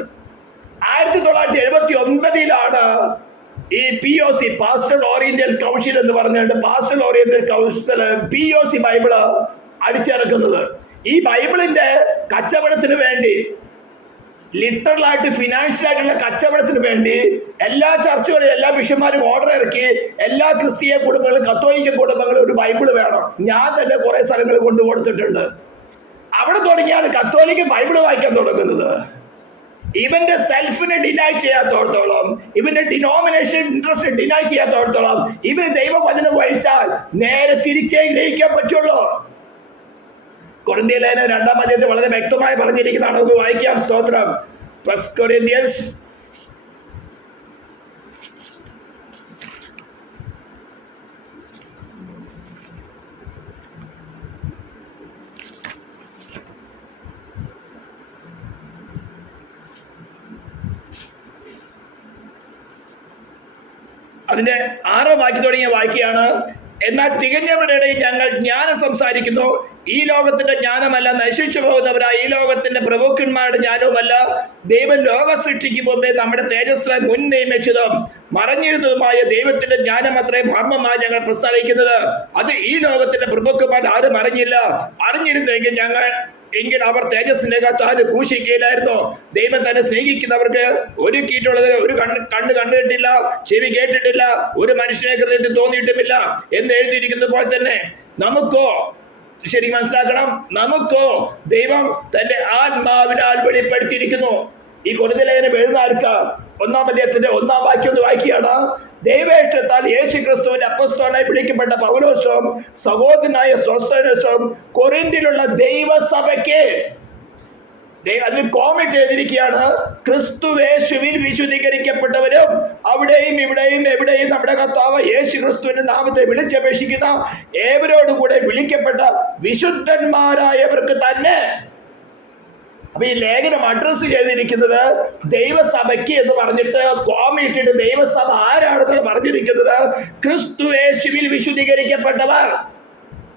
1979 ഈ POC പാസ്റ്റൽ ഓറിയന്റൽ കൗൺസിൽ എന്ന് പറഞ്ഞുകൊണ്ട് pastoral oriental council POC Bible അടിച്ചിറക്കുന്നത്. ഈ ബൈബിളിന്റെ കച്ചവടത്തിന് വേണ്ടി, ലിറ്ററലായിട്ട് ഫിനാൻഷ്യലായിട്ടുള്ള കച്ചവടത്തിന് വേണ്ടി എല്ലാ ചർച്ചുകളിലും എല്ലാ ബിഷപ്പ്മാരും ഓർഡർ ഇറക്കി എല്ലാ ക്രിസ്തീയ കുടുംബങ്ങളും കത്തോലിക്ക കുടുംബങ്ങളും ഒരു ബൈബിള് വേണം. ഞാൻ തന്നെ കുറെ സ്ഥലങ്ങളിൽ കൊണ്ടു കൊടുത്തിട്ടുണ്ട്. അവിടെ തുടങ്ങിയാണ് കത്തോലിക്ക ബൈബിള് വായിക്കാൻ തുടങ്ങുന്നത്. ഇവന്റെ സെൽഫിനെ ഡിനൈ ചെയ്യാത്തോടത്തോളം, ഇവന്റെ ഡിനോമിനേഷൻ ഇൻട്രസ്റ്റ് ഡിനൈ ചെയ്യാത്തോടത്തോളം ഇവന് ദൈവവചനം വായിച്ചാൽ നേരെ തിരിച്ചേ ഗ്രഹിക്കാൻ പറ്റുള്ളൂ. കൊരിന്ത്യർ ലേഖനം 2-ാം അധ്യായത്തിൽ വളരെ വ്യക്തമായി പറഞ്ഞിരിക്കുന്നതാണ്. നമുക്ക് വായിക്കാം. സ്തോത്രം. 1 Corinthians അതിന്റെ 6-ാം വാക്യം തുടങ്ങിയ വാക്യാണ്. എന്നാൽ തികഞ്ഞവരുടെ ഇടയിൽ ഞങ്ങൾ ജ്ഞാനം സംസാരിക്കുന്നു. ഈ ലോകത്തിന്റെ ജ്ഞാനമല്ല, നശിച്ചു പോകുന്നവരായ ഈ ലോകത്തിന്റെ പ്രഭുക്കന്മാരുടെ ജ്ഞാനവുമല്ല, ദൈവം ലോകം സൃഷ്ടിക്കും മുമ്പേ നമ്മുടെ തേജസ്സിനെ മുൻ നിയമിച്ചതും മറഞ്ഞിരുന്നതുമായ ദൈവത്തിന്റെ ജ്ഞാനം അത്രയും മർമ്മമായി ഞങ്ങൾ പ്രസ്താവിക്കുന്നത്. അത് ഈ ലോകത്തിന്റെ പ്രഭുക്കന്മാർ ആരും അറിഞ്ഞില്ല. എങ്കിൽ അവർ തേജസ്സിന്റെ കത്താല് ക്രൂശിക്കുകയില്ലായിരുന്നു. ദൈവം തന്നെ സ്നേഹിക്കുന്നവർക്ക് ഒരുക്കിയിട്ടുള്ളത് ഒരു കണ്ണ് കണ്ടിട്ടില്ല, ചെവി കേട്ടിട്ടില്ല, ഒരു മനുഷ്യനെ ഹൃദയത്തിൽ തോന്നിയിട്ടുമില്ല എന്ന് എഴുതിയിരിക്കുന്ന പോലെ തന്നെ നമുക്കോ, ശരി മനസ്സിലാക്കണം, നമുക്കോ ദൈവം തന്റെ ആത്മാവിനാൽ വെളിപ്പെടുത്തിയിരിക്കുന്നു. ഈ കൊരിന്ത്യർ ലേഖനം എഴുതാർക്ക 1-ാം അധ്യായത്തിന്റെ 1-ാം വാക്യം ഒന്ന് വായിക്കുകയാണ്. ദൈവേഷ്ടത്താൽ യേശു ക്രിസ്തുവിന്റെ അപ്പോസ്തലനായി വിളിക്കപ്പെട്ട പൗലോസും സഹോദരനായ സോസ്തേനസും കൊരിന്ത്യയിലുള്ള ദൈവസഭയ്ക്ക് അതിന് കോമിറ്റ് എഴുതിയിരിക്കുകയാണ്. ക്രിസ്തുവേശുവിൽ വിശുദ്ധീകരിക്കപ്പെട്ടവരും അവിടെയും ഇവിടെയും എവിടെയും നമ്മുടെ കർത്താവ് യേശു ക്രിസ്തുവിന്റെ നാമത്തെ വിളിച്ചപേക്ഷിക്കുന്ന ഏവരോടും കൂടെ വിളിക്കപ്പെട്ട വിശുദ്ധന്മാരായവർക്ക് തന്നെ. അപ്പൊ ഈ ലേഖനം അഡ്രസ് ചെയ്തിരിക്കുന്നത് ദൈവസഭയ്ക്ക് എന്ന് പറഞ്ഞിട്ട് കോമിട്ടിട്ട് ദൈവസഭ ആരാണെന്നാണ് പറഞ്ഞിരിക്കുന്നത്. ക്രിസ്തുവേശുവിൽ വിശുദ്ധീകരിക്കപ്പെട്ടവർ.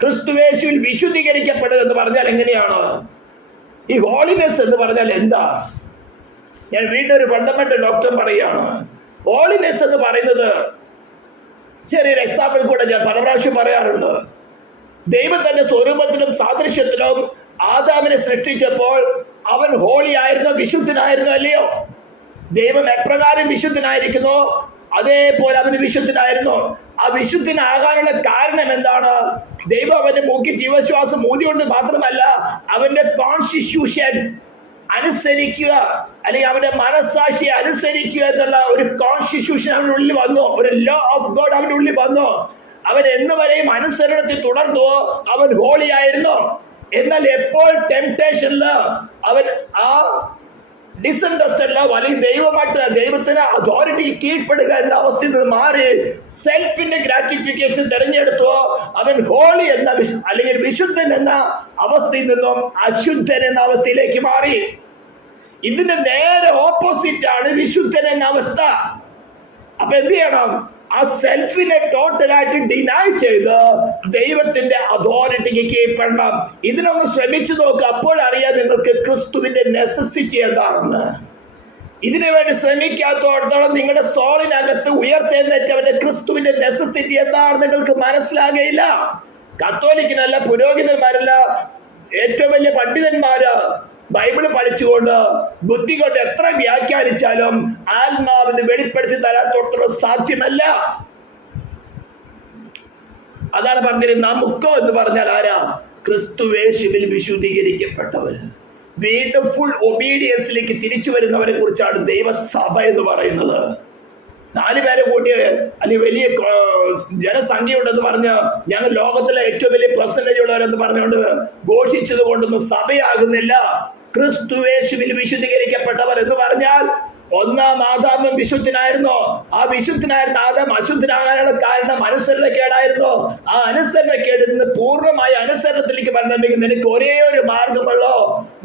ക്രിസ്തുവേശുവിൽ വിശുദ്ധീകരിക്കപ്പെടുക എന്ന് പറഞ്ഞാൽ എങ്ങനെയാണ്? ഈ ഹോളിനെസ് എന്ന് പറഞ്ഞാൽ എന്താ? ഞാൻ വീണ്ടും ഒരു ഫണ്ടമെന്റൽ ഡോക്ടർ പറയുകയാണ്. ഹോളിനെസ് എന്ന് പറയുന്നത്, ചെറിയൊരു എക്സാമ്പിൾ കൂടെ ഞാൻ പല പ്രാവശ്യം പറയാറുണ്ട്. ദൈവം തന്റെ സ്വരൂപത്തിലും സാദൃശ്യത്തിലും ആദാമിനെ സൃഷ്ടിച്ചപ്പോൾ അവൻ ഹോളി ആയിരുന്നു, വിശുദ്ധനായിരുന്നു, അല്ലയോ? ദൈവം എപ്രകാരം വിശുദ്ധനായിരിക്കുന്നു അതേപോലെ അവന് വിശുദ്ധനായിരുന്നു. ആ വിശുദ്ധനാകാനുള്ള കാരണം എന്താണ്? ദൈവം അവന്റെ മൂക്കി ജീവശ്വാസം ഊതികൊണ്ട് മാത്രമല്ല, അവന്റെ കോൺസ്റ്റിറ്റ്യൂഷൻ അനുസരിക്കുക, അല്ലെങ്കിൽ അവന്റെ മനസ്സാക്ഷിയെ അനുസരിക്കുക എന്നുള്ള ഒരു കോൺസ്റ്റിറ്റ്യൂഷൻ അവന്റെ ഉള്ളിൽ വന്നു. ഒരു ലോ ഓഫ് ഗോഡ് അവന്റെ ഉള്ളിൽ വന്നു. അവൻ എന്നുവരെയും അനുസരണത്തിൽ തുടർന്നുവോ അവൻ ഹോളി ആയിരുന്നു. എന്നാൽ എപ്പോൾ ടെംപ്ടേഷനില് അവൻ ആ ഡിസൻഡസ്റ്റഡില് അല്ലെങ്കിൽ ദൈവത്തിന് അതോറിറ്റി കീഴ്പ്പെടുക എന്ന അവസ്ഥയിൽ നിന്ന് മാറി സെൽഫിന്റെ ഗ്രാറ്റിഫിക്കേഷൻ തിരഞ്ഞെടുത്തോ അവൻ ഹോളി എന്ന അല്ലെങ്കിൽ വിശുദ്ധൻ എന്ന അവസ്ഥയിൽ നിന്നും അശുദ്ധൻ എന്ന അവസ്ഥയിലേക്ക് മാറി. ഇതിന്റെ നേരെ ഓപ്പോസിറ്റ് ആണ് വിശുദ്ധൻ എന്ന അവസ്ഥ. അപ്പൊ എന്ത് ചെയ്യണം? ആ സെൽഫിനെ ടോട്ടലായിട്ട് ഡിനൈ ചെയ്ത് ദൈവത്തിന്റെ അതോറിറ്റിക്ക് കീഴ്പ്പെടണം. ഇതിനൊന്ന് ശ്രമിച്ചു നോക്കുക. അപ്പോഴറിയാം നിങ്ങൾക്ക് ക്രിസ്തുവിന്റെ നെസസിറ്റി എന്താണെന്ന്. ഇതിനു വേണ്ടി ശ്രമിക്കാത്തോടത്തോളം നിങ്ങളുടെ സോളിനകത്ത് ഉയർത്തെഴുന്നേറ്റവന്റെ ക്രിസ്തുവിന്റെ നെസസിറ്റി എന്താണെന്ന് നിങ്ങൾക്ക് മനസ്സിലാകയില്ല. കത്തോലിക്കനല്ല, പുരോഹിതന്മാരല്ല, ഏറ്റവും വലിയ പണ്ഡിതന്മാര് ബൈബിള് പഠിച്ചുകൊണ്ട് ബുദ്ധി കൊണ്ട് എത്ര വ്യാഖ്യാനിച്ചാലും ആത്മാവിന് വെളിപ്പെടുത്തി തരാത്തോടത്തോളം സാധ്യമല്ല. അതാണ് പറഞ്ഞിരുന്നത്. നമുക്കോ എന്ന് പറഞ്ഞാൽ ആരാ? ക്രിസ്തുവേശുവിൽ വിശുദ്ധീകരിക്കപ്പെട്ടവര്, വീണ്ടും ഫുൾ ഒബീഡിയൻസിലേക്ക് തിരിച്ചു വരുന്നവരെ കുറിച്ചാണ് ദൈവസഭ എന്ന് പറയുന്നത്. 4 പേരെ കൂട്ടി അല്ലെങ്കിൽ വലിയ ജനസംഖ്യ ഉണ്ടെന്ന് പറഞ്ഞ് ഞങ്ങൾ ലോകത്തിലെ ഏറ്റവും വലിയ പെർസെന്റേജ് ഉള്ളവരെന്ന് പറഞ്ഞുകൊണ്ട് ഘോഷിച്ചത് കൊണ്ടൊന്നും സഭയാകുന്നില്ല. ക്രിസ്തുവേശുവിൽ വിശുദ്ധീകരിക്കപ്പെട്ടവർ എന്ന് പറഞ്ഞാൽ ഒന്നാം ആദാമും വിശുദ്ധനായിരുന്നോ? ആ വിശുദ്ധനായിരുന്ന ആദാം അശുദ്ധനാകാനുള്ള കാരണം അനുസരണക്കേടായിരുന്നോ? ആ അനുസരണക്കേടിൽ നിന്ന് പൂർണ്ണമായ അനുസരണത്തിലേക്ക് വരണമെങ്കിൽ നിനക്ക് ഒരേ ഒരു മാർഗമുള്ളൂ.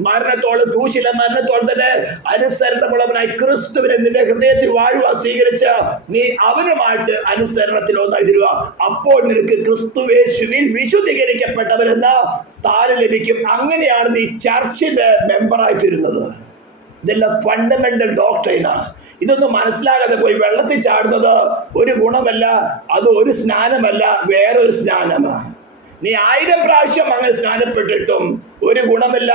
മരണത്തോളം ദൂഷില മരണത്തോളം തന്നെ അനുസരണമുള്ളവനായി ക്രിസ്തുവിനെ നിന്റെ ഹൃദയത്തിൽ വാഴുവാൻ സ്വീകരിച്ച് നീ അവനുമായിട്ട് അനുസരണത്തിൽ ഒന്നായി തരുക. അപ്പോൾ നിനക്ക് ക്രിസ്തുവേശുവിൽ വിശുദ്ധീകരിക്കപ്പെട്ടവരെന്ന സ്ഥാനം ലഭിക്കും. അങ്ങനെയാണ് നീ ചർച്ചിന്റെ മെമ്പറായി തീരുന്നത്. ഇതെല്ലാം ഫണ്ടമെന്റൽ ഡോക്ട്രൈനാണ്. ഇതൊന്നും മനസ്സിലാകാതെ പോയി വെള്ളത്തിൽ ചാടുന്നത് ഒരു ഗുണമല്ല, അത് ഒരു സ്നാനമല്ല, വേറൊരു സ്നാനമാണ്. നീ 1000 പ്രാവശ്യം അങ്ങനെ സ്നാനപ്പെട്ടിട്ടും ഒരു ഗുണമല്ല.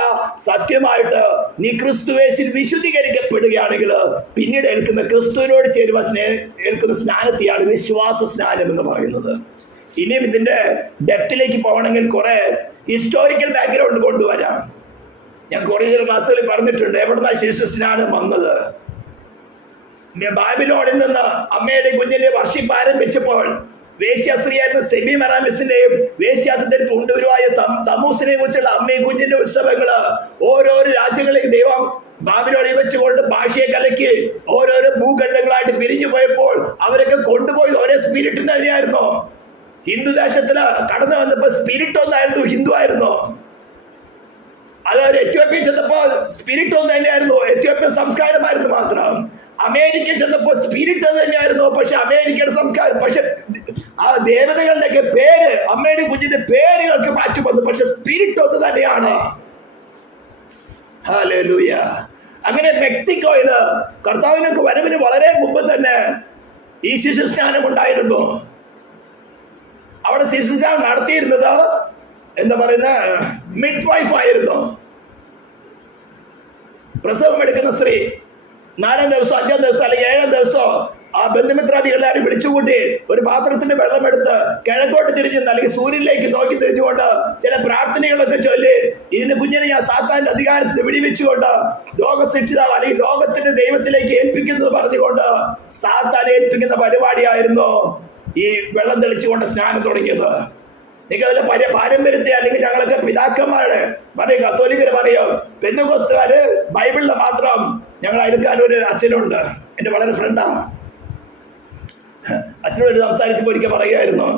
സത്യമായിട്ട് നീ ക്രിസ്തുവേശിൽ വിശുദ്ധീകരിക്കപ്പെടുകയാണെങ്കിൽ പിന്നീട് ഏൽക്കുന്ന ക്രിസ്തുവിനോട് ചേരുവാൻ ഏൽക്കുന്ന സ്നാനത്തെയാണ് വിശ്വാസ സ്നാനം എന്ന് പറയുന്നത്. ഇനിയും ഇതിന്റെ ഡെപ്തിലേക്ക് പോകണമെങ്കിൽ കുറെ ഹിസ്റ്റോറിക്കൽ ബാക്ക്ഗ്രൗണ്ട് കൊണ്ടുവരാം. ഞാൻ കുറേ ക്ലാസ്സുകളിൽ പറഞ്ഞിട്ടുണ്ട് എവിടുന്നാ ശിശു സ്നാനം വന്നത്. ബാബിലോണിൽ നിന്ന് അമ്മയുടെ കുഞ്ഞിന്റെ വർഷിപ്പ് ആരംഭിച്ചപ്പോൾ വേശ്യാസ്ത്രീയായിരുന്ന സെമിമെറാമിസിന്റെയും വേശ്യാത്വത്തിൽ കൊണ്ടുവരുവായ തമൂസിനെ കുറിച്ചുള്ള അമ്മയും കുഞ്ഞിന്റെ ഉത്സവങ്ങള് ഓരോരോ രാജ്യങ്ങളിലേക്ക് ദൈവം ബാബിലോണിൽ വെച്ചുകൊണ്ട് ഭാഷയെ കലക്കി ഓരോരോ ഭൂഖണ്ഡങ്ങളായിട്ട് പിരിഞ്ഞു പോയപ്പോൾ അവരൊക്കെ കൊണ്ടുപോയി ഒരേ സ്പിരിറ്റിന് തന്നെയായിരുന്നോ? ഹിന്ദു ദേശത്തില് കടന്നു വന്നപ്പോ സ്പിരിറ്റ് ഒന്നായിരുന്നു, ഹിന്ദു ആയിരുന്നോ? അതൊരു എത്യോപ്യയിൽ ചെന്നപ്പോ സ്പിരിറ്റ് ഒന്ന് തന്നെയായിരുന്നു, എത്യോപ്യൻ സംസ്കാരമായിരുന്നു മാത്രം. അമേരിക്ക ചെന്നപ്പോൾ സ്പിരിറ്റ് അത് തന്നെയായിരുന്നു, പക്ഷെ അമേരിക്കയുടെ സംസ്കാരം. പക്ഷെ ആ ദേവതകളുടെയൊക്കെ പേര്, അമ്മയുടെ കുഞ്ഞിന്റെ പേരുകൾക്ക് മാറ്റം വന്നു, പക്ഷെ സ്പിരിറ്റ് ഒന്ന് തന്നെയാണ്. ഹല്ലേലൂയ. അങ്ങനെ മെക്സിക്കോയില് കർത്താവിനൊക്കെ വരവിന് വളരെ മുമ്പ് തന്നെ ഈ ശിശുസ്നാനം ഉണ്ടായിരുന്നു. അവിടെ ശിശുസ്നാനം നടത്തിയിരുന്നത് എന്താ പറയുന്ന മിഡ് വൈഫ് ആയിരുന്നു. പ്രസവം എടുക്കുന്ന സ്ത്രീ 4-ാം ദിവസം 5-ാം ദിവസം അല്ലെങ്കിൽ 7-ാം ദിവസം ആ ബന്ധുമിത്രാദികളെല്ലാവരും വിളിച്ചുകൂട്ടി ഒരു പാത്രത്തിന്റെ വെള്ളമെടുത്ത് കിഴക്കോട്ട് തിരിഞ്ഞ് അല്ലെങ്കിൽ സൂര്യനിലേക്ക് നോക്കി തിരിഞ്ഞുകൊണ്ട് ചില പ്രാർത്ഥനകളൊക്കെ ചൊല്ലി ഇതിന്റെ കുഞ്ഞിനെ ഞാൻ സാത്താന്റെ അധികാരത്തിൽ വിടിവെച്ചുകൊണ്ട് ലോകശിക്ഷിതാവ് അല്ലെങ്കിൽ ലോകത്തിന്റെ ദൈവത്തിലേക്ക് ഏൽപ്പിക്കുന്നത് പറഞ്ഞുകൊണ്ട് സാത്താൻ ഏൽപ്പിക്കുന്ന പരിപാടിയായിരുന്നു ഈ വെള്ളം തെളിച്ചുകൊണ്ട് സ്നാനം തുടങ്ങിയത്. നിങ്ങൾക്ക് പാരമ്പര്യത്തെ അല്ലെങ്കിൽ ഞങ്ങളൊക്കെ പിതാക്കന്മാരുടെ പറയും, കത്തോലിക്കര് പറയും, പെന്തക്കോസ്തുകാര് ബൈബിളില് മാത്രം. ഞങ്ങൾ അയൽക്കാരൻ ഒരു അച്ഛനുണ്ട്, എന്റെ വളരെ ഫ്രണ്ടാ. അച്ഛനോട് സംസാരിച്ചപ്പോൾ ഒരിക്കൽ പറയുമായിരുന്നു,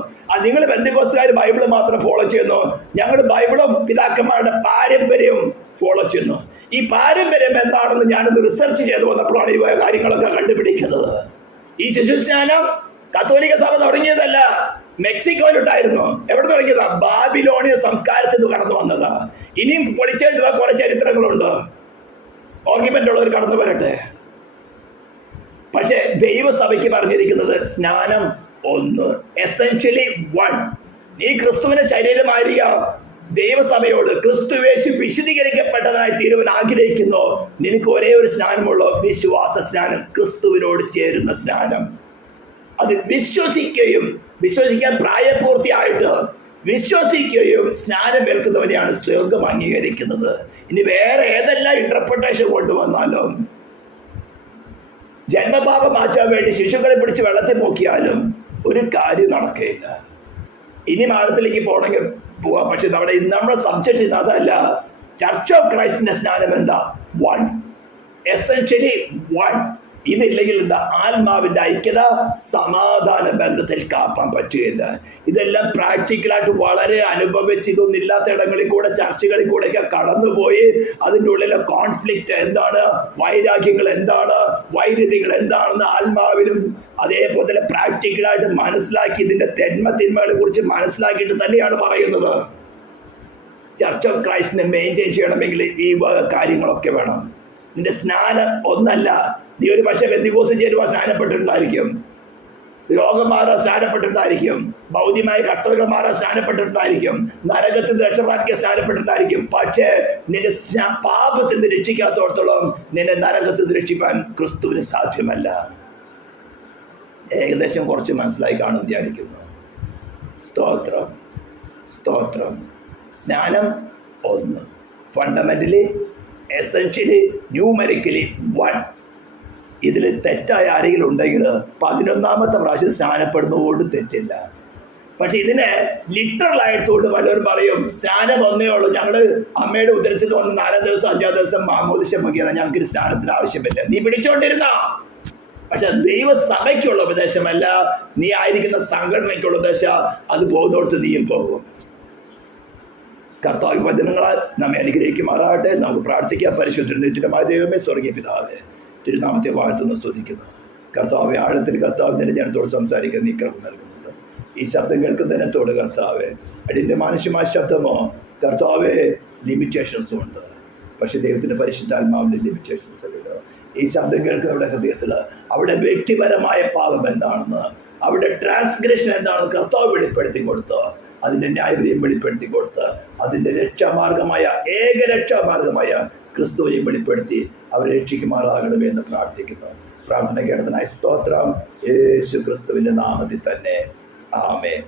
നിങ്ങൾ പെന്തക്കോസ്തുകാർ ബൈബിള് മാത്രം ഫോളോ ചെയ്യുന്നു, ഞങ്ങൾ ബൈബിളും പിതാക്കന്മാരുടെ പാരമ്പര്യവും ഫോളോ ചെയ്യുന്നു. ഈ പാരമ്പര്യം എന്താണെന്ന് ഞാനൊന്ന് റിസർച്ച് ചെയ്ത് വന്നപ്പോഴാണ് ഈ കാര്യങ്ങളൊക്കെ കണ്ടുപിടിക്കുന്നത്. ഈ ശിശുസ്നാനം കത്തോലിക്ക സഭ തുടങ്ങിയതല്ല, മെക്സിക്കോയിലുണ്ടായിരുന്നു. എവിടെ തുടങ്ങിയതാ? ബാബിലോണിയ സംസ്കാരത്തിൽ നിന്ന് കടന്നു വന്നതാ. ഇനിയും പൊളിച്ചെഴുതുക കുറെ ചരിത്രങ്ങളുണ്ട്, ഓർഗ്യുമെന്റ് ഉള്ളവർ കടന്നു വരട്ടെ. പക്ഷെ ദൈവസഭയ്ക്ക് പറഞ്ഞിരിക്കുന്നത് സ്നാനം ഒന്ന്, എസെൻഷ്യലി 1. നീ ക്രിസ്തുവിന്റെ ശരീരമായിരിക ദൈവസഭയോട് ക്രിസ്തുവേശു വിശുദ്ധീകരിക്കപ്പെട്ടവനായി തീരുവാൻ ആഗ്രഹിക്കുന്നു. നിനക്ക് ഒരേ ഒരു സ്നാനമുള്ളൂ, വിശ്വാസ സ്നാനം, ക്രിസ്തുവിനോട് ചേരുന്ന സ്നാനം. അത് വിശ്വസിക്കാൻ പ്രായപൂർത്തിയായിട്ട് വിശ്വസിക്കുകയും സ്നാനം ഏൽക്കുന്നവനെയാണ് സ്വർഗം അംഗീകരിക്കുന്നത്. ഇനി വേറെ ഏതെല്ലാം ഇന്റർപ്രിട്ടേഷൻ കൊണ്ടുവന്നാലും, ജന്മപാപം മാറ്റാൻ വേണ്ടി ശിശുക്കളെ പിടിച്ച് വെള്ളത്തിൽ നോക്കിയാലും ഒരു കാര്യം നടക്കുകയില്ല. ഇനി ആഴത്തിലേക്ക് പോകണമെങ്കിൽ പോവാം. പക്ഷെ നമ്മുടെ സബ്ജക്റ്റ് ഇന്ന് അതല്ല. ചർച്ച് ഓഫ് ക്രൈസ്റ്റിന്റെ സ്നാനം എന്താ? 1, എസെൻഷ്യലി 1. ഇതില്ലെങ്കിൽ എന്താ? ആത്മാവിന്റെ ഐക്യത, സമാധാന ബന്ധത്തിൽ കാപ്പാൻ പറ്റുകയില്ല. ഇതെല്ലാം പ്രാക്ടിക്കലായിട്ട് വളരെ അനുഭവിച്ച് ഇതൊന്നും ഇല്ലാത്ത ഇടങ്ങളിൽ കൂടെ ചർച്ചകളിൽ കൂടെയൊക്കെ കടന്നുപോയി അതിൻ്റെ ഉള്ളിലെ കോൺഫ്ലിക്റ്റ് എന്താണ്, വൈരാഗ്യങ്ങൾ എന്താണ്, വൈരുദ്ധ്യങ്ങൾ എന്താണെന്ന് ആത്മാവിനും അതേപോലെ തന്നെ പ്രാക്ടിക്കലായിട്ട് മനസ്സിലാക്കി ഇതിന്റെ തിന്മകളെ കുറിച്ച് മനസ്സിലാക്കിയിട്ട് തന്നെയാണ് പറയുന്നത്. ചർച്ച് ഓഫ് ക്രൈസ്റ്റിനെ മെയിൻറ്റെയിൻ ചെയ്യണമെങ്കിൽ ഈ കാര്യങ്ങളൊക്കെ വേണം. നിന്റെ സ്നാനം ഒന്നല്ല. നീ ഒരു പക്ഷേ പെന്തിക്കോസിൽ ചേരുവാൻ സ്നാനപ്പെട്ടിട്ടുണ്ടായിരിക്കും, രോഗം മാറാൻ സ്നാനപ്പെട്ടിട്ടുണ്ടായിരിക്കും, ഭൗതികമായ കഷ്ടതകൾ മാറാൻ സ്നാനപ്പെട്ടിട്ടുണ്ടായിരിക്കും, നരകത്തിൽ നിന്ന് രക്ഷപ്രാപിക്കാൻ സ്നാനപ്പെട്ടിട്ടുണ്ടായിരിക്കും. പക്ഷേ നിന്റെ പാപത്തിൽ നിന്ന് രക്ഷിക്കാത്തോടത്തോളം നിന്നെ നരകത്തിൽ നിന്ന് രക്ഷിക്കാൻ ക്രിസ്തുവിന് സാധ്യമല്ല. ഏകദേശം കുറച്ച് മനസ്സിലായി കാണും വിചാരിക്കുന്നു. സ്തോത്രം, സ്തോത്രം. സ്നാനം ഒന്ന്, ഫണ്ടമെന്റലി, എസൻഷ്യലി, ന്യൂമറിക്കലി 1. ഇതിൽ തെറ്റായ ആരെങ്കിലും ഉണ്ടെങ്കിൽ 11ാമത്തെ പ്രാവശ്യം സ്നാനപ്പെടുന്നതുകൊണ്ട് തെറ്റില്ല. പക്ഷെ ഇതിനെ ലിറ്ററലായിട്ടോട് പലരും പറയും സ്നാനം ഒന്നേ ഉള്ളൂ, ഞങ്ങൾ അമ്മയുടെ ഉദരത്തിൽ വന്ന് 4 ദിവസം 5 ദിവസം മാമോദിശം മുഖ്യത, ഞങ്ങൾക്ക് സ്നാനത്തിന് ആവശ്യമില്ല. നീ പിടിച്ചോണ്ടിരുന്ന. പക്ഷെ ദൈവസഭയ്ക്കുള്ള ഉപദേശമല്ല, നീ ആയിരിക്കുന്ന സംഘടനയ്ക്കുള്ള ഉപദേശം. അത് പോകുന്നിടത്ത് നീയും പോകും. കർത്താവ് വചനങ്ങളാൽ നമ്മെ അനുഗ്രഹിക്കുമാറാകട്ടെ. നമുക്ക് പ്രാർത്ഥിക്കാം. പരിശുദ്ധമായ ദൈവമേ, സ്വർഗീയ പിതാവേ, തിരുനാമത്തെ വാഴ്ത്തുന്നു, സ്തുതിക്കുന്നു. കർത്താവെ, ആഴത്തിൽ കർത്താവിൻ്റെ ജനത്തോട് സംസാരിക്കാൻ നീ കൃപ നൽകുന്നുണ്ട്. ഈ ശബ്ദം കേൾക്കുന്ന ജനത്തോട് കർത്താവെ, അതിൻ്റെ മാനുഷ്യമായ ശബ്ദമോ കർത്താവെ ലിമിറ്റേഷൻസും ഉണ്ട്. പക്ഷെ ദൈവത്തിൻ്റെ പരിശുദ്ധാത്മാവിൻ്റെ ലിമിറ്റേഷൻസ് ഇല്ല. ഈ ശബ്ദം കേൾക്കുന്നവരുടെ ഹൃദയത്തിൽ അവിടെ വ്യക്തിപരമായ പാപം എന്താണെന്ന്, അവിടെ ട്രാൻസ്ഗ്രഷൻ എന്താണെന്ന് കർത്താവ് വെളിപ്പെടുത്തി കൊടുത്ത്, അതിൻ്റെ ന്യായവിധിയും വെളിപ്പെടുത്തി കൊടുത്ത്, അതിൻ്റെ രക്ഷാമാർഗമായ ഏകരക്ഷാമാർഗമായ ക്രിസ്തുവിനെ വെളിപ്പെടുത്തി അവരെ രക്ഷിക്കുമാറാകണമേ എന്ന് പ്രാർത്ഥിക്കുന്നു. പ്രാർത്ഥന കേട്ടതിനായി സ്തോത്രം. യേശു ക്രിസ്തുവിൻ്റെ നാമത്തിൽ തന്നെ. ആമേൻ.